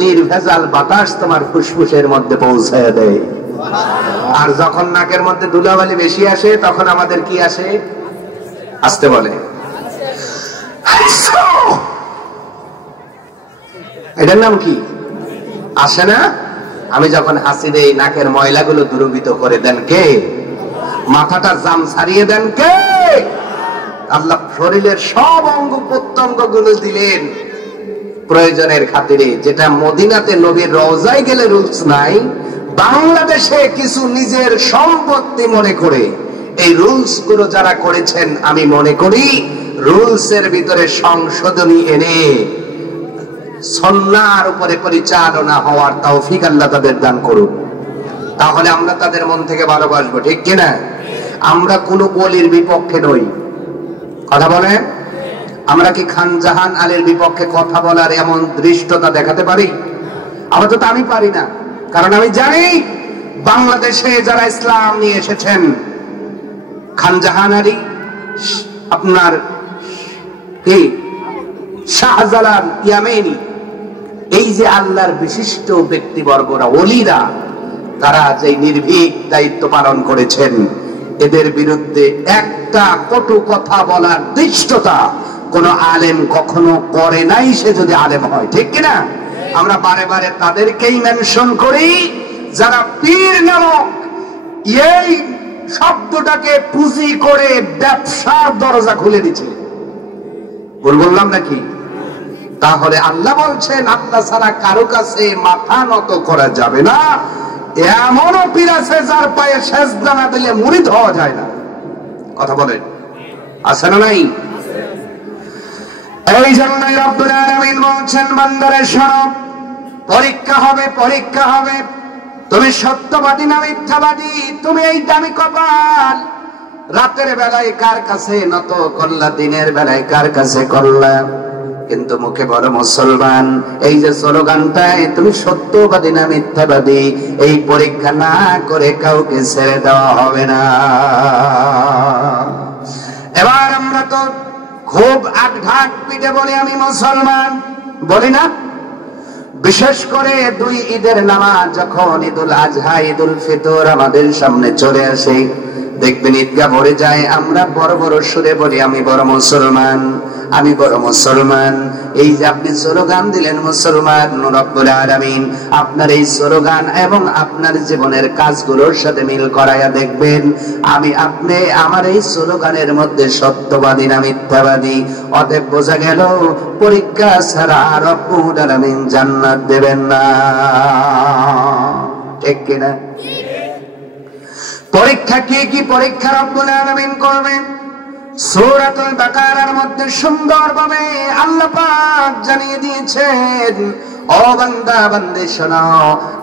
নির্ভেজাল বাতাস তোমার ফুসফুসের মধ্যে পৌঁছায় দেয়। আর যখন নাকের মধ্যে ধুলাবালি বেশি আসে তখন আমাদের কি আসে? আসতে বলে এটার নাম কি? আসে না? আমি যখন হাসি দেই নাকের ময়লাগুলো দূরীভূত করে দেন কে? মাথাটা জাম ছাড়িয়ে দেন কে? আল্লাহ শরীরের সব অঙ্গ প্রত্যঙ্গ গুলো দিলেন প্রয়োজনের খাতিরে। যেটা মদিনাতে নবীর রওজায় গেলে রুলস নাই, বাংলাদেশে কিছু নিজের সম্পত্তি মনে করে এই রুলস গুলো যারা করেছেন, আমি মনে করি রুলস এর ভিতরে সংশোধনী এনে সুন্নাহর উপরে পরিচালনা হওয়ার তৌফিক আল্লাহ তাদের দান করুন। তাহলে আমরা তাদের মন থেকে ভালোবাসবো, ঠিক কিনা? আমরা কোনো ওলির বিপক্ষে নই। কথা বলেন, আমরা কি খান জাহান আলীর বিপক্ষে কথা বলার এমন দৃষ্টতা দেখাতে পারি? আপাতত আমি পারি না, কারণ আমি জানি বাংলাদেশে যারা ইসলাম নিয়ে এসেছেন, খান জাহান আলী, আপনার কি শাহজালাল ইয়ামেনি, এই যে আল্লাহর বিশিষ্ট ব্যক্তিবর্গরা, ওলিরা, তারা যে নির্ভীক দায়িত্ব পালন করেছেন, এদের বিরুদ্ধে একটা কটু কথা বলার ধৃষ্টতা কোন আলেম কখনো করে নাই, সে যদি আলেম হয়, ঠিক কিনা? আমরা বারে বারে তাদেরকেই মেনশন করি যারা পীর নামক এই শব্দটাকে পুঁজি করে ব্যবসার দরজা খুলে দিচ্ছে। বললাম নাকি? তাহলে আল্লাহ বলছেন আল্লাহ ছাড়া কারো কাছে মাথা নত করা যাবে না। এমনও পীর আছে যার পায়ে সেজদা না দিলে মুরিদ হওয়া যায় না। কথা বলেন, আছে না নাই? এই জন্যই রব্বুল আলামিন বলছেন, বান্দারে শোনো, পরীক্ষা হবে, পরীক্ষা হবে। তুমি সত্যবাদী না মিথ্যাবাদী? তুমি এই দামি কপাল রাতের বেলায় কার কাছে নত করলা, দিনের বেলায় কার কাছে করলা, কিন্তু মুখে বড় মুসলমান। এই যে স্লোগানটায় তুমি সত্যবাদী না মিথ্যাবাদী, এই পরীক্ষা না করে কাউকে ছেড়ে দেওয়া হবে না। এবার আমরা তো খুব আটঘাট পিঠে বলি আমি মুসলমান, বলি না? বিশেষ করে দুই ঈদের নামাজ যখন ঈদুল আজহা, ঈদুল ফিতর আমাদের সামনে চলে আসে, দেখবেন ঈদগাহ ভরে যায়, আমরা বড় বড় সুরে বলি আমি বড় মুসলমান, আমি বড় মুসলমান। এই যে আপনি স্লোগান দিলেন মুসলমান, রব্বুল আলামিন আপনার এই স্লোগান এবং আপনার জীবনের কাজগুলোর সাথে মিল করায়া দেখবেন আমি আপনি আমার এই স্লোগানের মধ্যে সত্যবাদী না মিথ্যাবাদী। অতএব বোঝা গেল পরীক্ষা ছাড়া রব্বুল আলামিন জান্নাত দেবেন না, ঠিক কিনা? পরীক্ষা কি কি পরীক্ষা রব্বুল আলামিন করবেন? সূরাতুল বাকারার মধ্যে সুন্দরভাবে আল্লাহ পাক জানিয়ে দিয়েছেন, ও বান্দা বান্দী শোনো,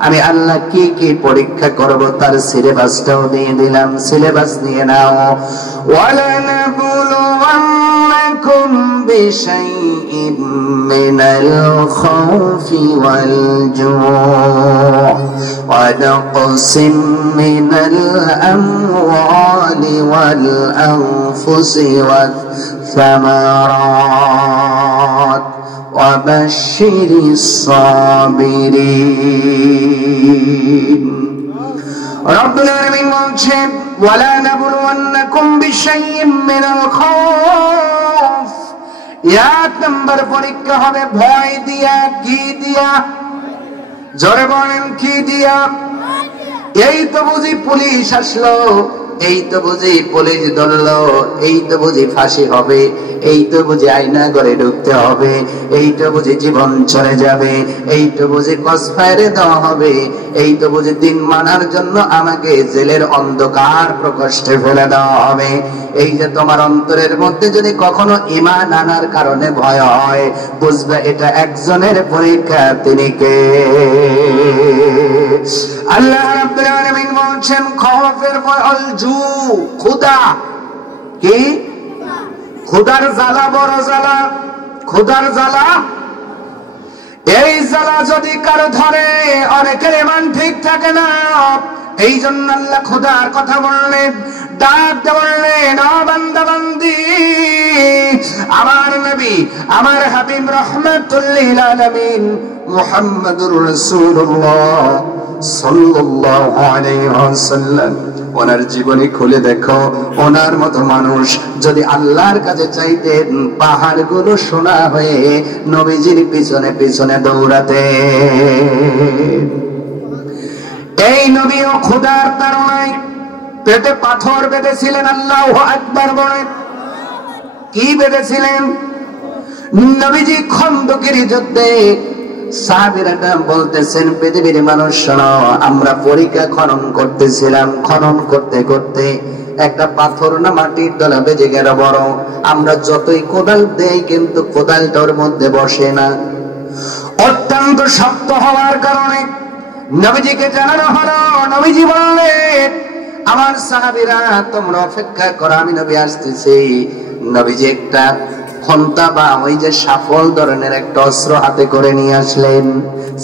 আমি আল্লাহ কি কি পরীক্ষা করব তার সিলেবাসটাও দিয়ে দিলাম, সিলেবাস নিয়ে নাও। ওয়ালানাবলুওয়ান্নাকুম বিশাইইম মিনাল খাউফি ওয়াল জু'i ওয়া নাকসিম মিনাল আমওয়ালি ওয়াল আনফুসি ওয়াথ সামারাত وبشر الصابرين। رب العالمين বলছেন ওয়ালা নাবলুওয়ান্নাকুম বিশাইইম মিনাল খাউফ, এক নম্বর পরীক্ষা হবে ভয় দিয়া। কি দিয়া? জোরে বলেন, কি দিয়া? এই তো বুঝি পুলিশ আসলো, এই তো বুঝি পুলিশ ধরলো, এই তো বুঝি ফাঁসি হবে, এই তো বুঝি আয়না ঘরে ঢুকতে হবে, এই তো বুঝি জীবন চলে যাবে, এই তো বুঝি ক্রসফায়ারে দেওয়া হবে, এই তো বুঝি দিন মানার জন্য আমাকে জেলের অন্ধকার প্রকোষ্ঠে ফেলে দেওয়া হবে। এই যে তোমার অন্তরের মধ্যে যদি কখনো ঈমান আনার কারণে ভয় হয়, বুঝবে এটা একজনের পরীক্ষা, তিনি কে? আল্লাহ রাব্বুল আলামিন বলছেন খাওফের ভয় আল জু, ক্ষুধা। কি? ক্ষুধার জ্বালা বড় জ্বালা, ক্ষুধার জ্বালা। এই জ্বালা যদি কারো ধরে, অনেকের ঈমান ঠিক থাকে না। এই জন্য আল্লাহ ক্ষুধার কথা বললেন, ডাক বললেন, ও বান্দা বান্দি, আমার নবী, আমার হাবিব রাহমাতুল লিল আলামিন মুহাম্মাদুর রাসূলুল্লাহ সাল্লাল্লাহু আলাইহি ওয়াসাল্লাম, ওনার জীবনী খুলে দেখো, ওনার মতো মানুষ যদি আল্লাহর কাছে চাইতেন, পাহাড়গুলো সোনা হয়ে নবীজির পিছনে পিছনে দৌড়াতে। এই নবীও ক্ষুধার তাড়নায় পেটে পাথর বেঁধেছিলেন। আল্লাহু আকবার বলেন। কি বেঁধেছিলেন? নবীজি খন্দকের যুদ্ধে সাহাবীরা বলতেছেন, পৃথিবীর মানুষ শোনো, আমরা পরীক্ষা খনন করতেছিলাম, খনন করতে করতে একটা পাথর না মাটির তলা বেজে গেল বড়, আমরা যতই কোদাল দেই কিন্তু কোদালটার মধ্যে বসে না। অত্যন্ত শক্ত হওয়ার কারণে নবীজিকে জানানো হলো। নবীজি বললেন, আমার সাহাবীরা তোমরা অপেক্ষা করো, আমি নবী আসতেছি। নবীজি একটা খন্তা বা ওই যে সাফল ধরনের একটা অস্ত্র হাতে করে নিয়ে আসলেন।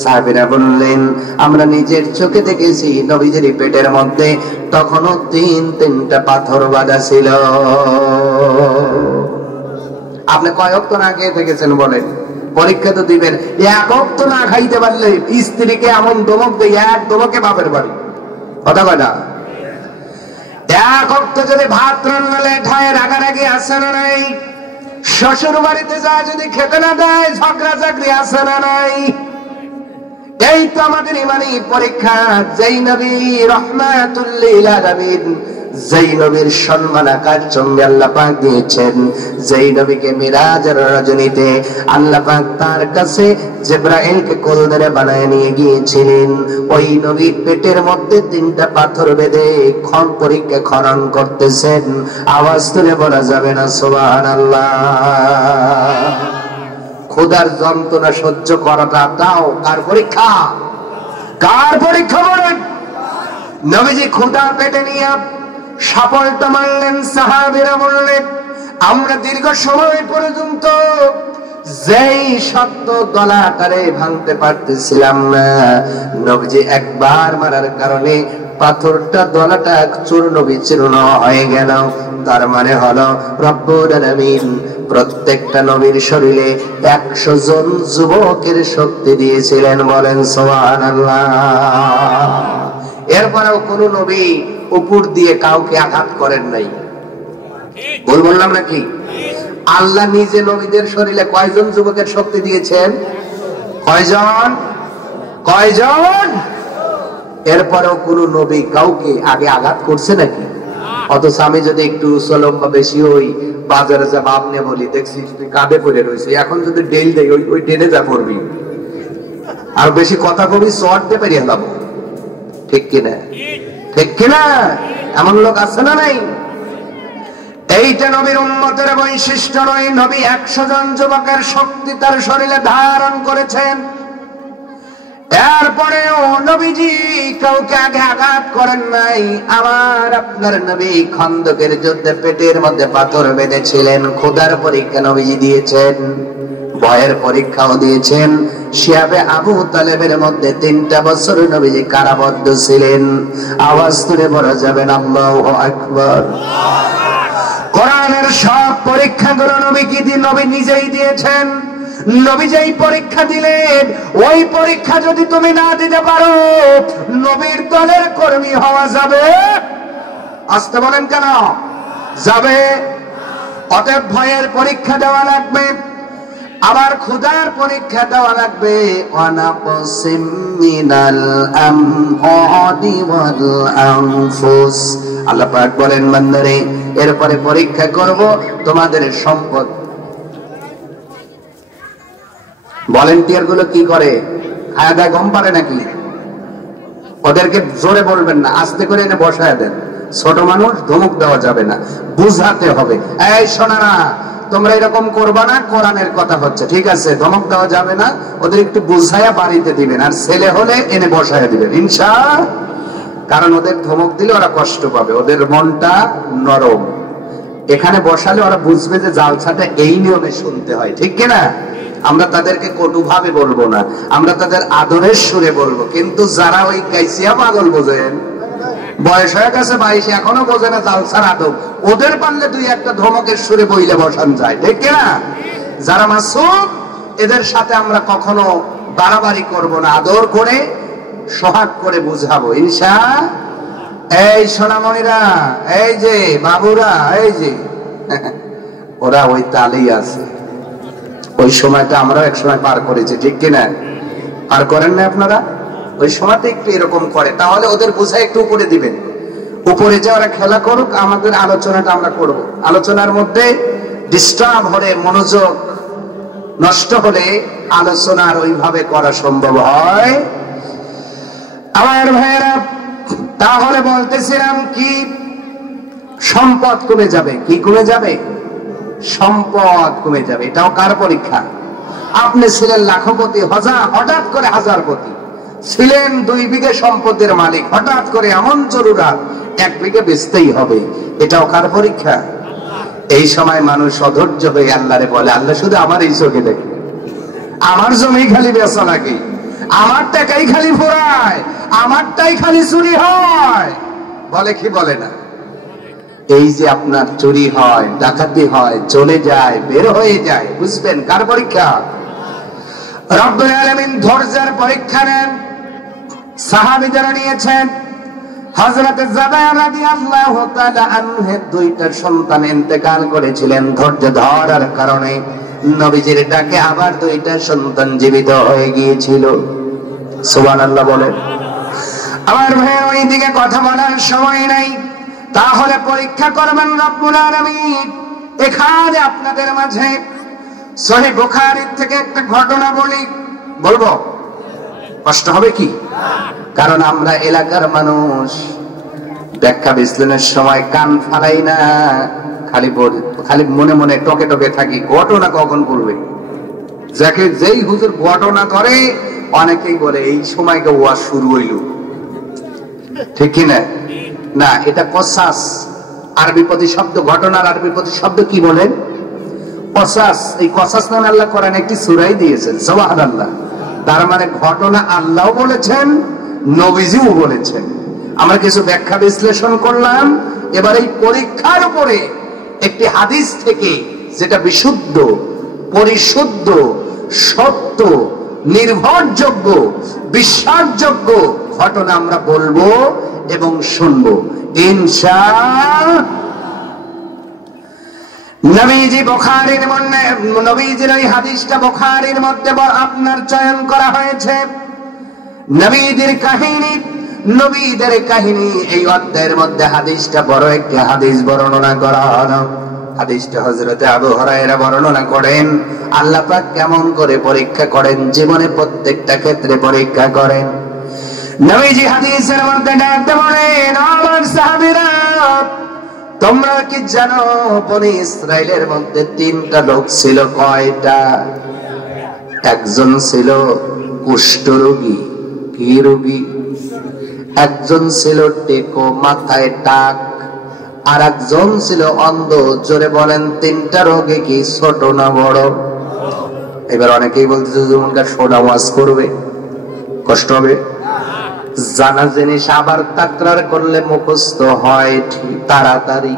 সাহাবীরা বললেন, আমরা নিজের চোখে দেখেছি নবীজির পেটের মধ্যে তখনও তিনটা পাথর বাঁধা ছিল। আপনি কয় ওয়াক্ত না খেয়ে থেকেছেন বলেন? পরীক্ষা তো দিবেন, এক ওয়াক্ত না খাইতে পারলে স্ত্রীকে এমন ধমক দেয়, এক ধমকে বাপের বাড়ি। কথা কয় না? এক ওয়াক্ত যদি ভাত রান্না লেঠায় রাগারাগি আসে না নাই? শ্বশুর বাড়িতে যা যদি খেতে না দেয় ঝগড়া ঝগড়ি আসে না নাই? এই তো আমাদের ইমানি পরীক্ষা। যেই নবী রাহমাতুল লিল আলামিন, যেই নবীর সম্মান আকাশ চুম্বে আল্লাহ পাক দিয়েছেন, যেই নবীকে মিরাজের রজনীতে আল্লাহ পাক তার কাছে জিবরাইলকে কোল ধরে বানায় নিয়ে গিয়েছিলেন, ওই নবীর পেটের মধ্যে তিনটা পাথর বেঁধে পরীক্ষা খনন করতেছেন। আওয়াজ তুলে বলা যাবে না সুবহানাল্লাহ? ক্ষুধার যন্ত্রণা সহ্য করাটা তাও কার পরীক্ষা? কার পরীক্ষা বলেন? নবীজি ক্ষুধা পেটে নিয়ে সাফলটা মারলেন। সাহাবীরা বললেন, আমরা দীর্ঘ সময় পর্যন্ত যেই শক্ত গলাটারে ভাঙতে পারতেছিলাম না, নবীজি একবার মারার কারণে পাথরটা গলাটা চূর্ণ বিচূর্ণ হয়ে গেল। তার মানে হলো রব্বুল আলামিন প্রত্যেকটা নবীর শরীরে 100 জন যুবকের শক্তি দিয়েছিলেন। বলেন সুবহানাল্লাহ। এরপরেও কোন নবী উপর দিয়ে কাউকে আঘাত করেন নাই। ভুল বললাম নাকি? আল্লাহ নিজে নবীদের শরীরে কয়জন যুবকের শক্তি দিয়েছেন? কয়জন? কয়জন? এরপরেও কোন নবী কাউকে আগে আঘাত করছে নাকি? অথচ আমি যদি একটু চলম বা বেশি হই, বাজারে যা বাপ নিয়ে বলি, দেখছিস তুই কাঁধে পড়ে রয়েছে, এখন যদি ডেল দেয় ওই ডেনে যা পড়বি, আর বেশি কথা কবি শর্ট দিয়ে পেরিয়ে হলাম। ঠিক কিনা? ঠিক কিনা? এমন লোক আছে না নাই? এইটা নবীর উম্মতের বৈশিষ্ট্য নয়। নবী 100 জন যুবকের শক্তি তার শরীরে ধারণ করেছেন। এরপরেও নবীজি কাউকে আগে আঘাত করেন নাই। আমার আপনার নবী খন্দকের যুদ্ধে পেটের মধ্যে পাথর বেঁধেছিলেন। ক্ষুধার পরীক্ষা নবীজি দিয়েছেন, ভয়ের পরীক্ষাও দিয়েছেন। শিয়াবে আবু তালেবের মধ্যে 3টা বছর নবীজি কারাবদ্ধ ছিলেন। আওয়াজ তুলে বলা যাবেন আল্লাহু আকবার। কোরআনের সব পরীক্ষাগুলো নবী নিজেই দিয়েছেন। নবী যেই পরীক্ষা দিলেন, ওই পরীক্ষা যদি তুমি না দিতে পারো, নবীর দলের কর্মী হওয়া যাবে? আসতে বলেন কেন? যাবে। অতএব ভয়ের পরীক্ষা দেওয়া লাগবে, আবার ক্ষুধার পরীক্ষা দেওয়া লাগবে। ওয়ানাকসিম মিনাল আমওয়ালি ওয়াল আনফুস। আল্লাহ পাক বলেন, বান্দারে এরপরে পরীক্ষা করব তোমাদের সম্পদ। ভলেন্টিয়ার গুলো কি করে? খায়া দায় গম পারে নাকি? ওদেরকে জোরে বলবেন না, আস্তে করে এনে বসায় দেন। ছোট মানুষ, ধমক দেওয়া যাবে না, বুঝাতে হবে। এই শোনা না, তোমরা এরকম করবা না, কোরআনের কথা হচ্ছে, ঠিক আছে? ধমক দেওয়া যাবে না, ওদের একটু বুঝাইয়া বাড়িতে দিবেন। আর ছেলে হলে এনে বসায় দিবেন ইনশাআল্লাহ। কারণ ওদের ধমক দিলে ওরা কষ্ট পাবে, ওদের মনটা নরম। এখানে বসালে ওরা বুঝবে যে জালসাটা এই নিয়মে শুনতে হয়, ঠিক কিনা? আমরা তাদেরকে কটুভাবে বলবো না, আমরা তাদের আদরের সুরে বলবো। কিন্তু যারা ওই গাইছিয়া পাগল বোঝেন, বয়স হয়ে গেছে 22, এখনো বোঝে না জালসার আদব, ওদের পারলে 2-1টা ধমকের সুরে বইলে বসান যায়, ঠিক কিনা? যারা মাসুম, এদের সাথে আমরা কখনো বাড়াবাড়ি করব না, আদর করে সোহাগ করে বুঝাবো ইনশাআল্লাহ। এই সোনামণিরা, এই যে বাবুরা, এই যে ওরা ওই তালেই আছে। ওই সময়টা আমরা এক সময় পার করেছি, ঠিক কিনা? পার করেন না আপনারা? ওই সময়টা একটু এরকম করে, তাহলে ওদের বোঝা একটু উপরে দিবেন। উপরে যে ওরা খেলা করুক, আমাদের আলোচনাটা আমরা করব। আলোচনার মধ্যে ডিস্টার্ব হলে, মনোযোগ নষ্ট হলে আলোচনার ওইভাবে করা সম্ভব হয়। আমার ভাইয়েরা, তাহলে বলতেছিলাম কি, সম্পদ কমে যাবে। কি কমে যাবে? সম্পদ কমে যাবে। এটাও কার পরীক্ষা? আপনি ছিলেন লাখপতি, হঠাৎ করে হাজারপতি। ছিলেন 2 বিঘে সম্পদের মালিক, হঠাৎ করে এমন জরুরত 1 বিঘে বেচতেই হবে। এটাও কার পরীক্ষা? এই সময় মানুষ অধৈর্য হয়ে আল্লাহরে বলে, আল্লাহ শুধু আমার এই চোখে দেখে, আমার জমি খালি বেচা নাকি, আমার টাকাই খালি ফোরায়, আমারটাই খালি চুরি হয়, বলে কি বলে না? এই যে আপনার চুরি হয়, ডাকাতি হয়, চলে যায়, বের হয়ে যায়, বুঝবেন কার পরীক্ষা? রব্বুল আলামিন ধৈর্যের পরীক্ষা নেন। সাহাবীরা নিয়েছেন। হযরত জাবের রাদিয়াল্লাহু তাআলা আনহু দুইটা সন্তান ইন্তেকাল করেছিলেন, ধৈর্য ধরার কারণে নবীজির ডাকে আবার দুইটা সন্তান জীবিত হয়ে গিয়েছিল। সুবহানাল্লাহ বলেন। আমার ভাই ওই দিকে কথা বলার সময় নাই, তাহলে পরীক্ষা করবেন রব্বুল আলামিন। এখানে আপনাদের মাঝে সহিহ বুখারী থেকে একটা ঘটনা বলবো, কষ্ট হবে কি? কারণ আমরা এলাকার মানুষ, ব্যাখ্যা বিশ্লেষণের সময় কান ফালাই না, খালি মনে মনে টকে টকে থাকি, ঘটনা কখন করবে। যাকে যেই হুজুর ঘটনা করে অনেকেই বলে এই সময়কে ওয়াজ শুরু হইল, ঠিক কিনা? না, এটা কসাস, আরবি প্রতিশব্দ, ঘটনার আরবি প্রতিশব্দ কি বলেন? কসাস। এই কসাস নাম আল্লাহ কোরআন একটি সূরাই দিয়েছেন, সুবহানাল্লাহ। তার মানে ঘটনা আল্লাহ বলেছেন, নবীজিও বলেছেন। আমরা কিছু ব্যাখ্যা বিশ্লেষণ করলাম। এবার এই পরীক্ষার উপরে একটি হাদিস থেকে, যেটা বিশুদ্ধ, পরিশুদ্ধ, সত্য, নির্ভরযোগ্য, বিশ্বাসযোগ্য ঘটনা আমরা বলবো এবং শুনবো ইনশাআল্লাহ। নবীজি বুখারীর মধ্যে, নবীজির এই হাদিসটা বুখারীর মধ্যে আপনার চয়ন করা হয়েছে। নবীদের কাহিনী, নবীদের কাহিনী এই অধ্যায়ের মধ্যে হাদিসটা বড় একটি হাদিস বর্ণনা করা হলো। হাদিসটা হযরত আবু হুরায়রা বর্ণনা করেন, আল্লাহ পাক কেমন করে পরীক্ষা করেন, জীবনে প্রত্যেকটা ক্ষেত্রে পরীক্ষা করেন। নবীজি হাদিসের মধ্যে ডাকতে বলেন, আমার সাহাবীরা, তোমরা কি জানো বনি ইসরাইলের মধ্যে তিনটা লোক ছিল? কয়টা? একজন ছিল কুষ্ঠরোগী। কি রোগী? একজন ছিল টেকো, মাথায় টাক, আর একজন ছিল অন্ধ। জোরে বলেন, তিনটা রোগে কি ছোট না বড়? এবার অনেকেই বলতেছে সোনা ওয়াজ করবে, কষ্ট হবে। জানা জিনিস আবার তাকরার করলে মুখস্থ হয় ঠিক তাড়াতাড়ি।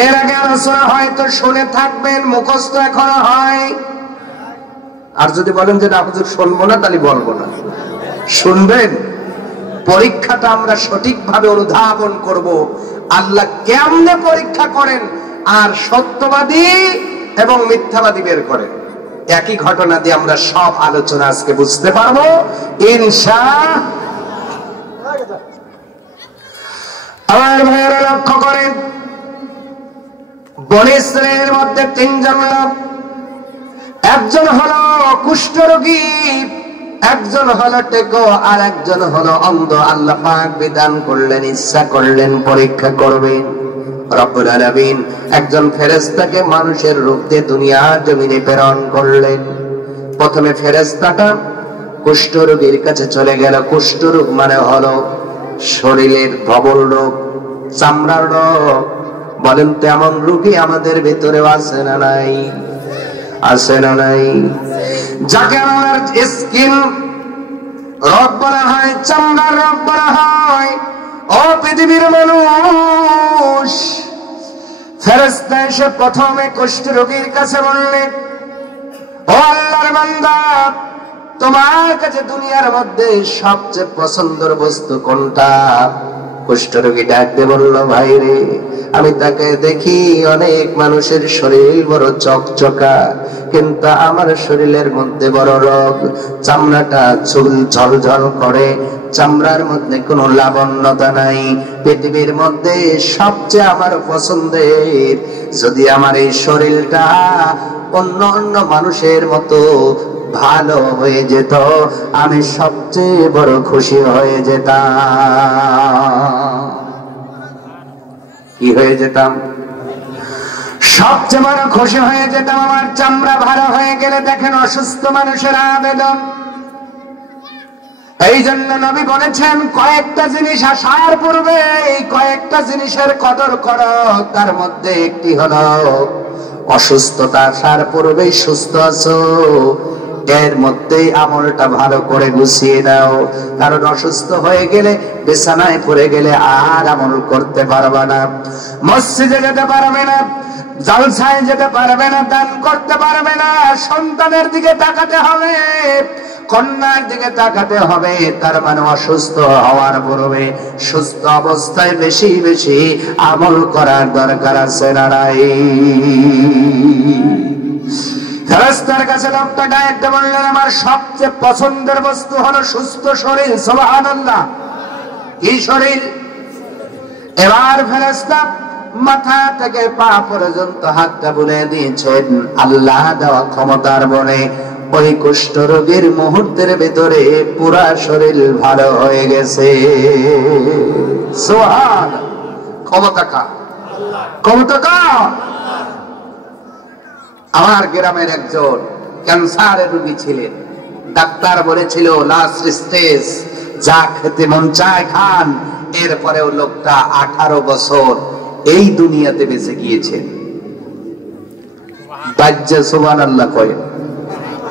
এর আগে আলোচনা হয়তো শুনে থাকবেন, মুখস্থ এখনো হয়। আর যদি বলেন যে না হুজুর শুনবো না, তাহলে বলবো না, শুনবেন। পরীক্ষাটা আমরা সঠিকভাবে অনুধাবন করব, আল্লাহ কেমনে পরীক্ষা করেন আর সত্যবাদী এবং মিথ্যাবাদী বের করেন। একই ঘটনা দিয়ে আমরা সব আলোচনা আজকে বুঝতে পারবো ইনশাআল্লাহ। আমার ভাইয়েরা লক্ষ্য করেন, বনী ইসরাইলের মধ্যে তিনজন লোক, একজন হলো কুষ্ঠরোগী, একজন হলো টেকো, আর একজন হলো অন্ধ। আল্লাহ পাক বিধান করলেন, ইচ্ছা করলেন পরীক্ষা করবেন। রব্বুল আলামিন একজন ফেরেশতাকে মানুষের রূপ দিয়ে দুনিয়ার জমিনে প্রেরণ করলেন। প্রথমে ফেরেশতাটা কুষ্ঠরোগীর কাছে চলে গেল। কুষ্ঠরোগ মানে হলো শরীরের ধবল রোগ, চামড়ার রোগ। বলেন তো এমন রোগী আমাদের ভিতরেও আছে না নাই? আছে না নাই? যাকে আমার স্কিন রোগ বলা হয়, চামড়ার রোগ বলা হয়। ও পৃথিবীর মানুষ, ফেরেশতা এসে প্রথমে কুষ্ঠরোগীর কাছে বললেন, ও আল্লাহর বান্দা, তোমার কাছে দুনিয়ার মধ্যে সবচেয়ে পছন্দের বস্তু কোনটা? কুষ্ঠরোগী ডাকতে বলল, ভাই রে, আমি তাকে দেখি অনেক মানুষের শরীর বড় চকচকা, কিন্তু আমার শরীরের মধ্যে বড় রোগ, চামড়াটা চুল ঝলঝল করে, চামড়ার মধ্যে কোনো লাবণ্যতা নাই। পৃথিবীর মধ্যে সবচেয়ে আমার পছন্দের যদি আমার এই শরীরটা অন্য অন্য মানুষের মতো ভালো হয়ে যেত, আমি সবচেয়ে বড় খুশি হয়ে যেতাম। কি হয়ে যেতাম? সবচেয়ে বড় খুশি হয়ে যেতাম আমার চামড়া ভালো হয়ে গেলে। দেখেন অসুস্থ মানুষের আবেদন। এই জন্য নবী বলেছেন, কয়েকটা জিনিস আসার পূর্বে এই কয়েকটা জিনিসের কদর করো। তার মধ্যে একটি হলো অসুস্থতা আসার পূর্বেই সুস্থ আছো, এর মধ্যেই আমলটা ভালো করে গুছিয়ে নাও। কারণ অসুস্থ হয়ে গেলে, বিছানায় পড়ে গেলে আর আমল করতে পারবে না, মসজিদে যেতে পারবে না, জলসায় যেতে পারবে না, দান করতে পারবে না, সন্তানের দিকে তাকাতে হবে, কন্যার দিকে তাকাতে হবে। তার মানে অসুস্থ হওয়ার পূর্বে সুস্থ অবস্থায় বেশি বেশি আমল করার দরকার আছে না নাই? ফেরেশতার কাছে লোকটা ডাইরেক্ট বললেন, আমার সবচেয়ে পছন্দের বস্তু হলো সুস্থ শরীর। সুবহানাল্লাহ। কি শরীর? এবার ফেরেশতা মাথা থেকে পা পর্যন্ত হাতটা বুলিয়ে দিয়েছেন আল্লাহ দেওয়া ক্ষমতার বলে। ওই কুষ্ঠ রোগীর মুহূর্তের ভিতরে পুরা শরীর ভালো হয়ে গেছে। সুবহান। ক্ষমতা কার? ক্ষমতা কার? আমার গ্রামের একজন ক্যান্সারের রোগী ছিলেন, ডাক্তার বলেছিল লাস্ট স্টেজ, যা খেতে মন চায় খান। এরপরেও লোকটা 18 বছর এই দুনিয়াতে বেঁচে গিয়েছেন। বাজ্যে সুবহানাল্লাহ কয়,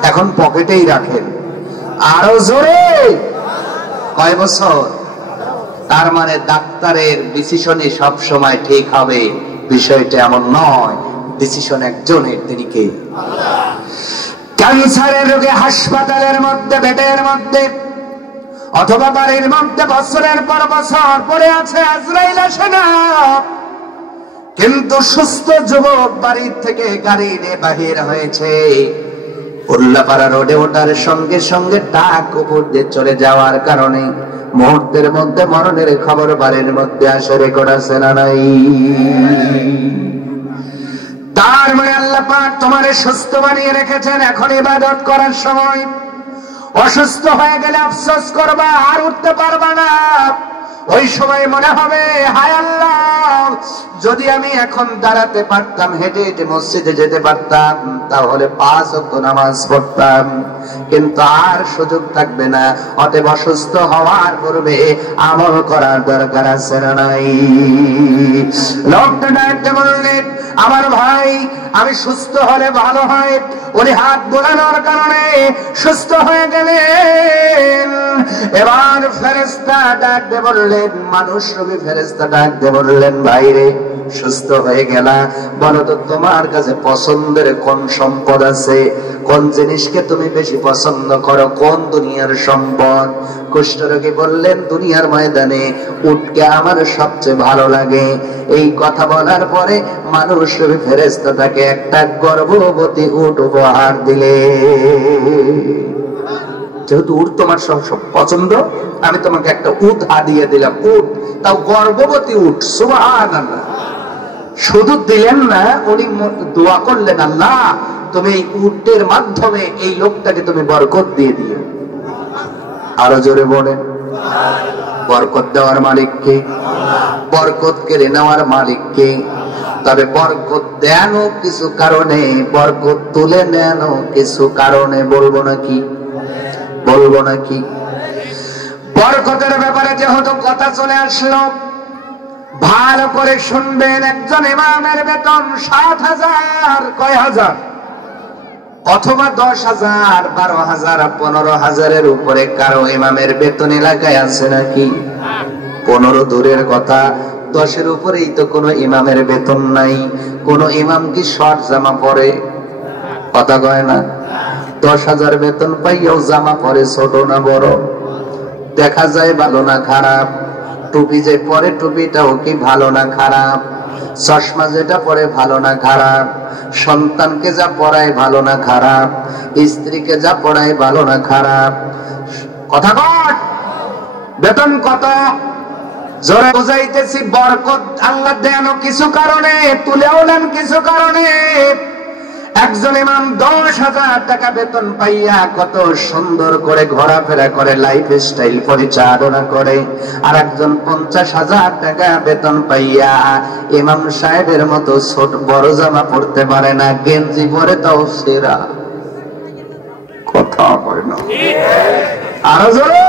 এখন পকেটেই রাখেন। আরো জোরে, কয় বছর? তার মানে ডাক্তারের ডিসিশনই সব সময় ঠিক হবে, বিষয়টা এমন নয়। ডিসিশন একজনের, তিনি কে? ক্যান্সারের রোগে হাসপাতালের মধ্যে, বেডের মধ্যে অথবা বাড়ির মধ্যে বছরের পর বছর পড়ে আছে, আজরাইল আসে না। কিন্তু সুস্থ যুবক বাড়ির থেকে গাড়ি নিয়ে বাহির হয়েছে, উল্লাপাড়া রোডে ওঠার সঙ্গে সঙ্গে টাক উপর দিয়ে চলে যাওয়ার কারণে মুহূর্তের মধ্যে মরণের খবর বাড়ির মধ্যে আসে। রেকর্ড আছে না নাই? তার মানে আল্লাহ পাক তোমারে সুস্থ বানিয়ে রেখেছেন, এখন ইবাদত করার সময়। অসুস্থ হয়ে গেলে আফসোস করবা, আর উঠতে পারবা না। ওই সময় মনে হবে, হায় আল্লাহ, যদি আমি এখন দাঁড়াতে পারতাম, হেঁটে হেঁটে মসজিদে যেতে পারতাম, তাহলে 5 ওয়াক্ত নামাজ পড়তাম। কিন্তু আর সুযোগ থাকবে না। অতএব অসুস্থ হওয়ার পূর্বে আমল করার দরকার আছে না নাই? লোকটা ডাকতে বললেন, আমার ভাই, আমি সুস্থ হলে ভালো হয়। উনি হাত বোলানোর কারণে সুস্থ হয়ে গেলেন। এবার ফেরেশতা ডাকতে বললেন, মানুষ রূপী ফেরেশতা ডাকতে বললেন, ভাইরে, সুস্থ হয়ে গেলা, বলো তো তোমার কাছে পছন্দের কোন সম্পদ আছে? কোন জিনিসকে তুমি বেশি পছন্দ করো? কোন দুনিয়ার সম্পদ? কুষ্ঠরোগী বললেন, দুনিয়ার ময়দানে উটকে আমার সবচেয়ে ভালো লাগে। এই কথা বলার পরে মানুষ রূপী ফেরেশতা তাকে একটা গর্ভবতী উট উপহার দিলে। যেহেতু উট তোমার সব পছন্দ, আমি তোমাকে একটা উট হাদিয়া দিলাম। উট, তাও গর্ভবতী উট। সুবহানাল্লাহ। শুধু দিলেন না, উনি দোয়া করলেন, আল্লাহ তুমি এই উটের মাধ্যমে এই লোকটাকে তুমি বরকত দিয়ে দিও। আরো জোরে বলেন, বরকত দেওয়ার মালিক কে? বরকত কেড়ে নেওয়ার মালিক কে? তবে বরকত দেন কিছু কারণে, বরকত তুলে নেন কিছু কারণে। বলবো নাকি? বলবো নাকি? বরকতের ব্যাপারে যেহেতু কথা চলে আসলো, ভালো করে শুনবেন। একজন ইমামের বেতন 7,000, কয় হাজার? অথবা 10,000, 12,000, 15,000-এর উপরে কারো ইমামের বেতন এলাকায় আছে নাকি? 15 দূরের কথা, 10-এর উপরেই তো কোনো ইমামের বেতন নাই। কোন ইমাম কি শর্ট জামা পরে? কথা কয় না? 10,000 বেতন পাইয়াও জামা পরে ছোট না বড়? দেখা যায় ভালো না খারাপ? টুপি যে পরে, টুপিটাও কি ভালো না খারাপ? চশমা যেটা পরে ভালো না খারাপ? সন্তানকে যা পড়ায় ভালো না খারাপ? স্ত্রীকে যা পড়ায় ভালো না খারাপ? কথা কট। বেতন কত? জোরে বুঝাইতেছি, বরকত আল্লাহ দেন কিছু কারণে, তুলেও নেন কিছু কারণে। একজন ইমাম 10,000 টাকা বেতন পাইয়া কত সুন্দর করে ঘোরাফেরা করে, লাইফ স্টাইল পরিচালনা করে। আর একজন 50,000 টাকা বেতন পাইয়া ইমাম সাহেবের মতো ছোট বড় জামা পড়তে পারে না, গেঞ্জি পরে তাও সেরা। কথা বলে না? আরো জোরে।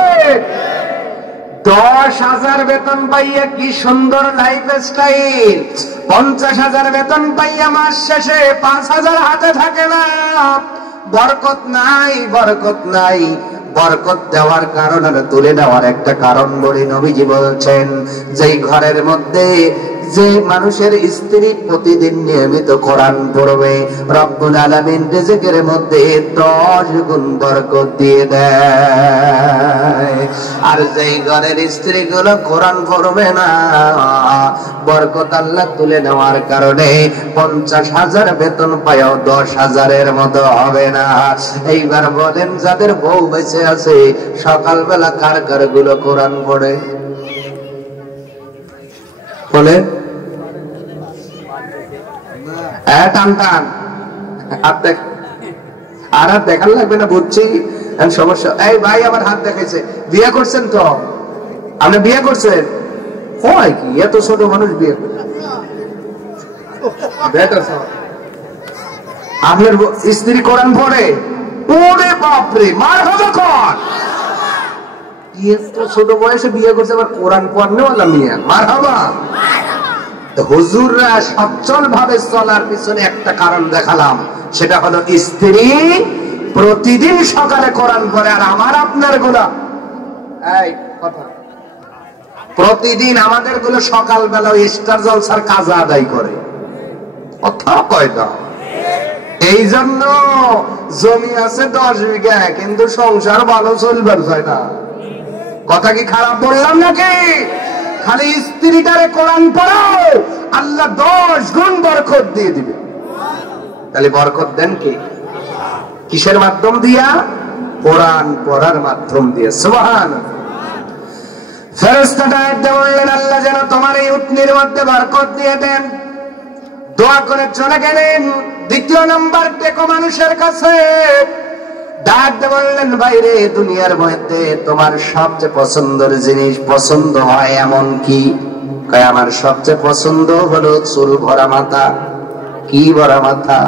10,000 বেতন পাইয়া কি সুন্দর লাইফ স্টাইল, 50,000 বেতন পাইয়া মাস শেষে 5,000 হাতে থাকে না। বরকত নাই, বরকত নাই। বরকত দেওয়ার কারণ আর তুলে নেওয়ার একটা কারণ বলি নবীজি বলছেন, যেই ঘরের মধ্যে যে মানুষের স্ত্রী প্রতিদিন নিয়মিত কোরআন পড়বে, রব্বুল আলামিন রিজিকের মধ্যে 10 গুণ বরকত দিয়ে দেয়। আর যেই ঘরের স্ত্রীগুলো কোরআন পড়বে না, বরকত আল্লাহ তুলে নেওয়ার কারণে 50,000 বেতন পায়ও 10,000-এর মতো হবে না। এইবার বলেন, যাদের বউ বেঁচে আছে সকালবেলা কার কার গুলো কোরআন পড়ে? বলে টান টান হাত দেখ। আর হাত দেখার লাগবে না, বুঝছি সমস্যা। এই ভাই আমার হাত দেখাইছে, বিয়ে করছেন তো? আপনি বিয়ে করছেন? হয় কি এত ছোট মানুষ বিয়ে করে? আপনার স্ত্রী কোরআন পড়ে? ওরে বাপরে, মার হবে কর। এত ছোট বয়সে বিয়ে করছে, আবার কোরআন পড়নে ওয়ালা মিয়া, মার হবা। হুজুররা সচ্ছল ভাবে চলার পিছনে একটা কারণ দেখালাম, সেটা হলো স্ত্রী প্রতিদিন সকালে কোরআন পড়ে। আর আমার আপনার গুলা এই কথা, প্রতিদিন আমাদের গুলো সকালবেলা স্টার জলসার কাজা আদায় করে, কথা কয় না। এই জন্য জমি আছে 10 বিঘা, কিন্তু সংসার ভালো চলবার চায় না। কথা কি খারাপ বললাম নাকি? খালি স্ত্রীটারে কোরআন পড়াও, আল্লাহ 10 গুণ বরকত দিয়ে দিবে। তাহলে বরকত দেন কি? কিসের মাধ্যম দিয়া? কোরআন পড়ার মাধ্যম দিয়ে। সুবহানাল্লাহ। ফেরেশতাটা বললেন, আল্লাহ যেন তোমার এই উটনির মধ্যে বরকত দিয়ে দেন। দোয়া করে চলে গেলেন। দ্বিতীয় নাম্বার টেকো মানুষের কাছে ডাক দিয়ে বললেন, ভাইরে, দুনিয়ার মধ্যে তোমার সবচেয়ে পছন্দের জিনিস পছন্দ হয় এমন কি? কয়, আমার সবচেয়ে পছন্দ হলো চুল ভরা মাথা। কি ভরা মাথা?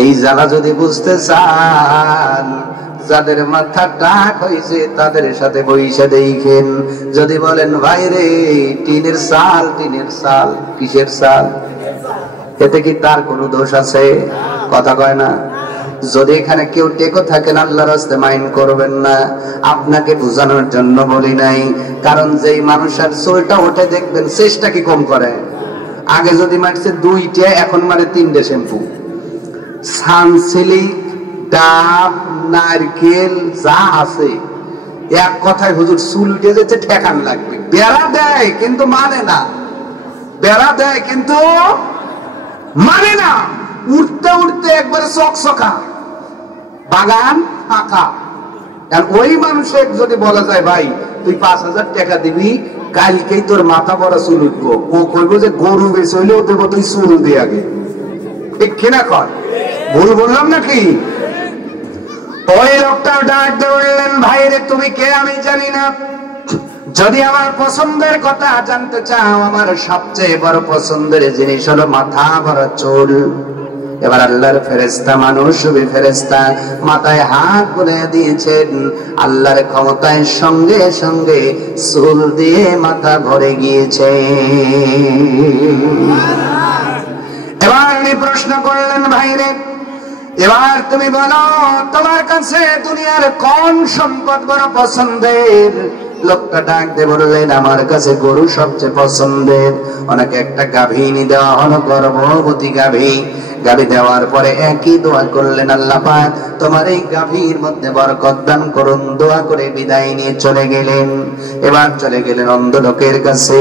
এই জ্বালা যদি বুঝতে চান, যাদের মাথা টাক হয়েছে তাদের সাথে বইসা দেখেন। যদি বলেন, ভাইরে, টিনের চাল, টিনের চাল, কিসের চাল? এতে কি তার কোনো দোষ আছে? কথা কয় না। যদি এখানে কেউ টেকো থাকেন, আল্লাহর রাস্তায় মাইন্ড করবেন না, আপনাকে বোঝানোর জন্য বলি নাই। কারণ যেই মানুষের চুলটা ওঠে দেখবেন চেষ্টা কি কম করে। আগে যদি মারছে 2টা, এখন মারে 3টে শ্যাম্পু। সানসিল্ক, ডাব, নারকেল যা আছে, এক কথায় হুজুর চুল উঠে যেতে ঠেকান লাগবে। বেড়া দেয় কিন্তু মানে না, বেড়া দেয় কিন্তু মানে না। উঠতে উঠতে একবারে চকচকা, বাগান ফাঁকা। ওই মানুষের যদি বলা যায়, ভাই তুই 5,000 টাকা দিবি, কালকেই তোর মাথা বড় চুল উঠবো, ও কইবো যে গরু বেঁচে হইলেও দেবো, তুই চুল দিয়ে আগে। ঠিক কিনা কর? ভুল বললাম নাকি? ওই লোকটা ডাক দিয়ে বললেন, ভাইরে, তুমি কে আমি জানি না। যদি আমার পছন্দের কথা জানতে চাও, আমার সবচেয়ে বড় পছন্দের জিনিস হলো মাথা ভরা চুল। এবার আল্লাহর ফেরেশতা, মানুষ ফেরেশতা, মাথায় হাত বুলিয়ে দিয়েছেন। আল্লাহর ক্ষমতায় সঙ্গে সঙ্গে চুল দিয়ে মাথা ভরে গিয়েছে। এবার উনি প্রশ্ন করলেন, ভাইরে, এবার তুমি বলো, তোমার কাছে দুনিয়ার কোন সম্পদ বড় পছন্দের? লোকটা ডাক দিয়ে বললেন, আমার কাছে গরু সবচেয়ে পছন্দের। অনেকে একটা গাভীনি দেওয়া হলো, গর্ভবতী গাভী। গাভী দেওয়ার পরে একই দোয়া করলেন, আল্লাহ পাক তোমার এই গাভীর মধ্যে বরকত দান করুন। দোয়া করে বিদায় নিয়ে চলে গেলেন। এবার চলে গেলেন অন্ধ লোকের কাছে।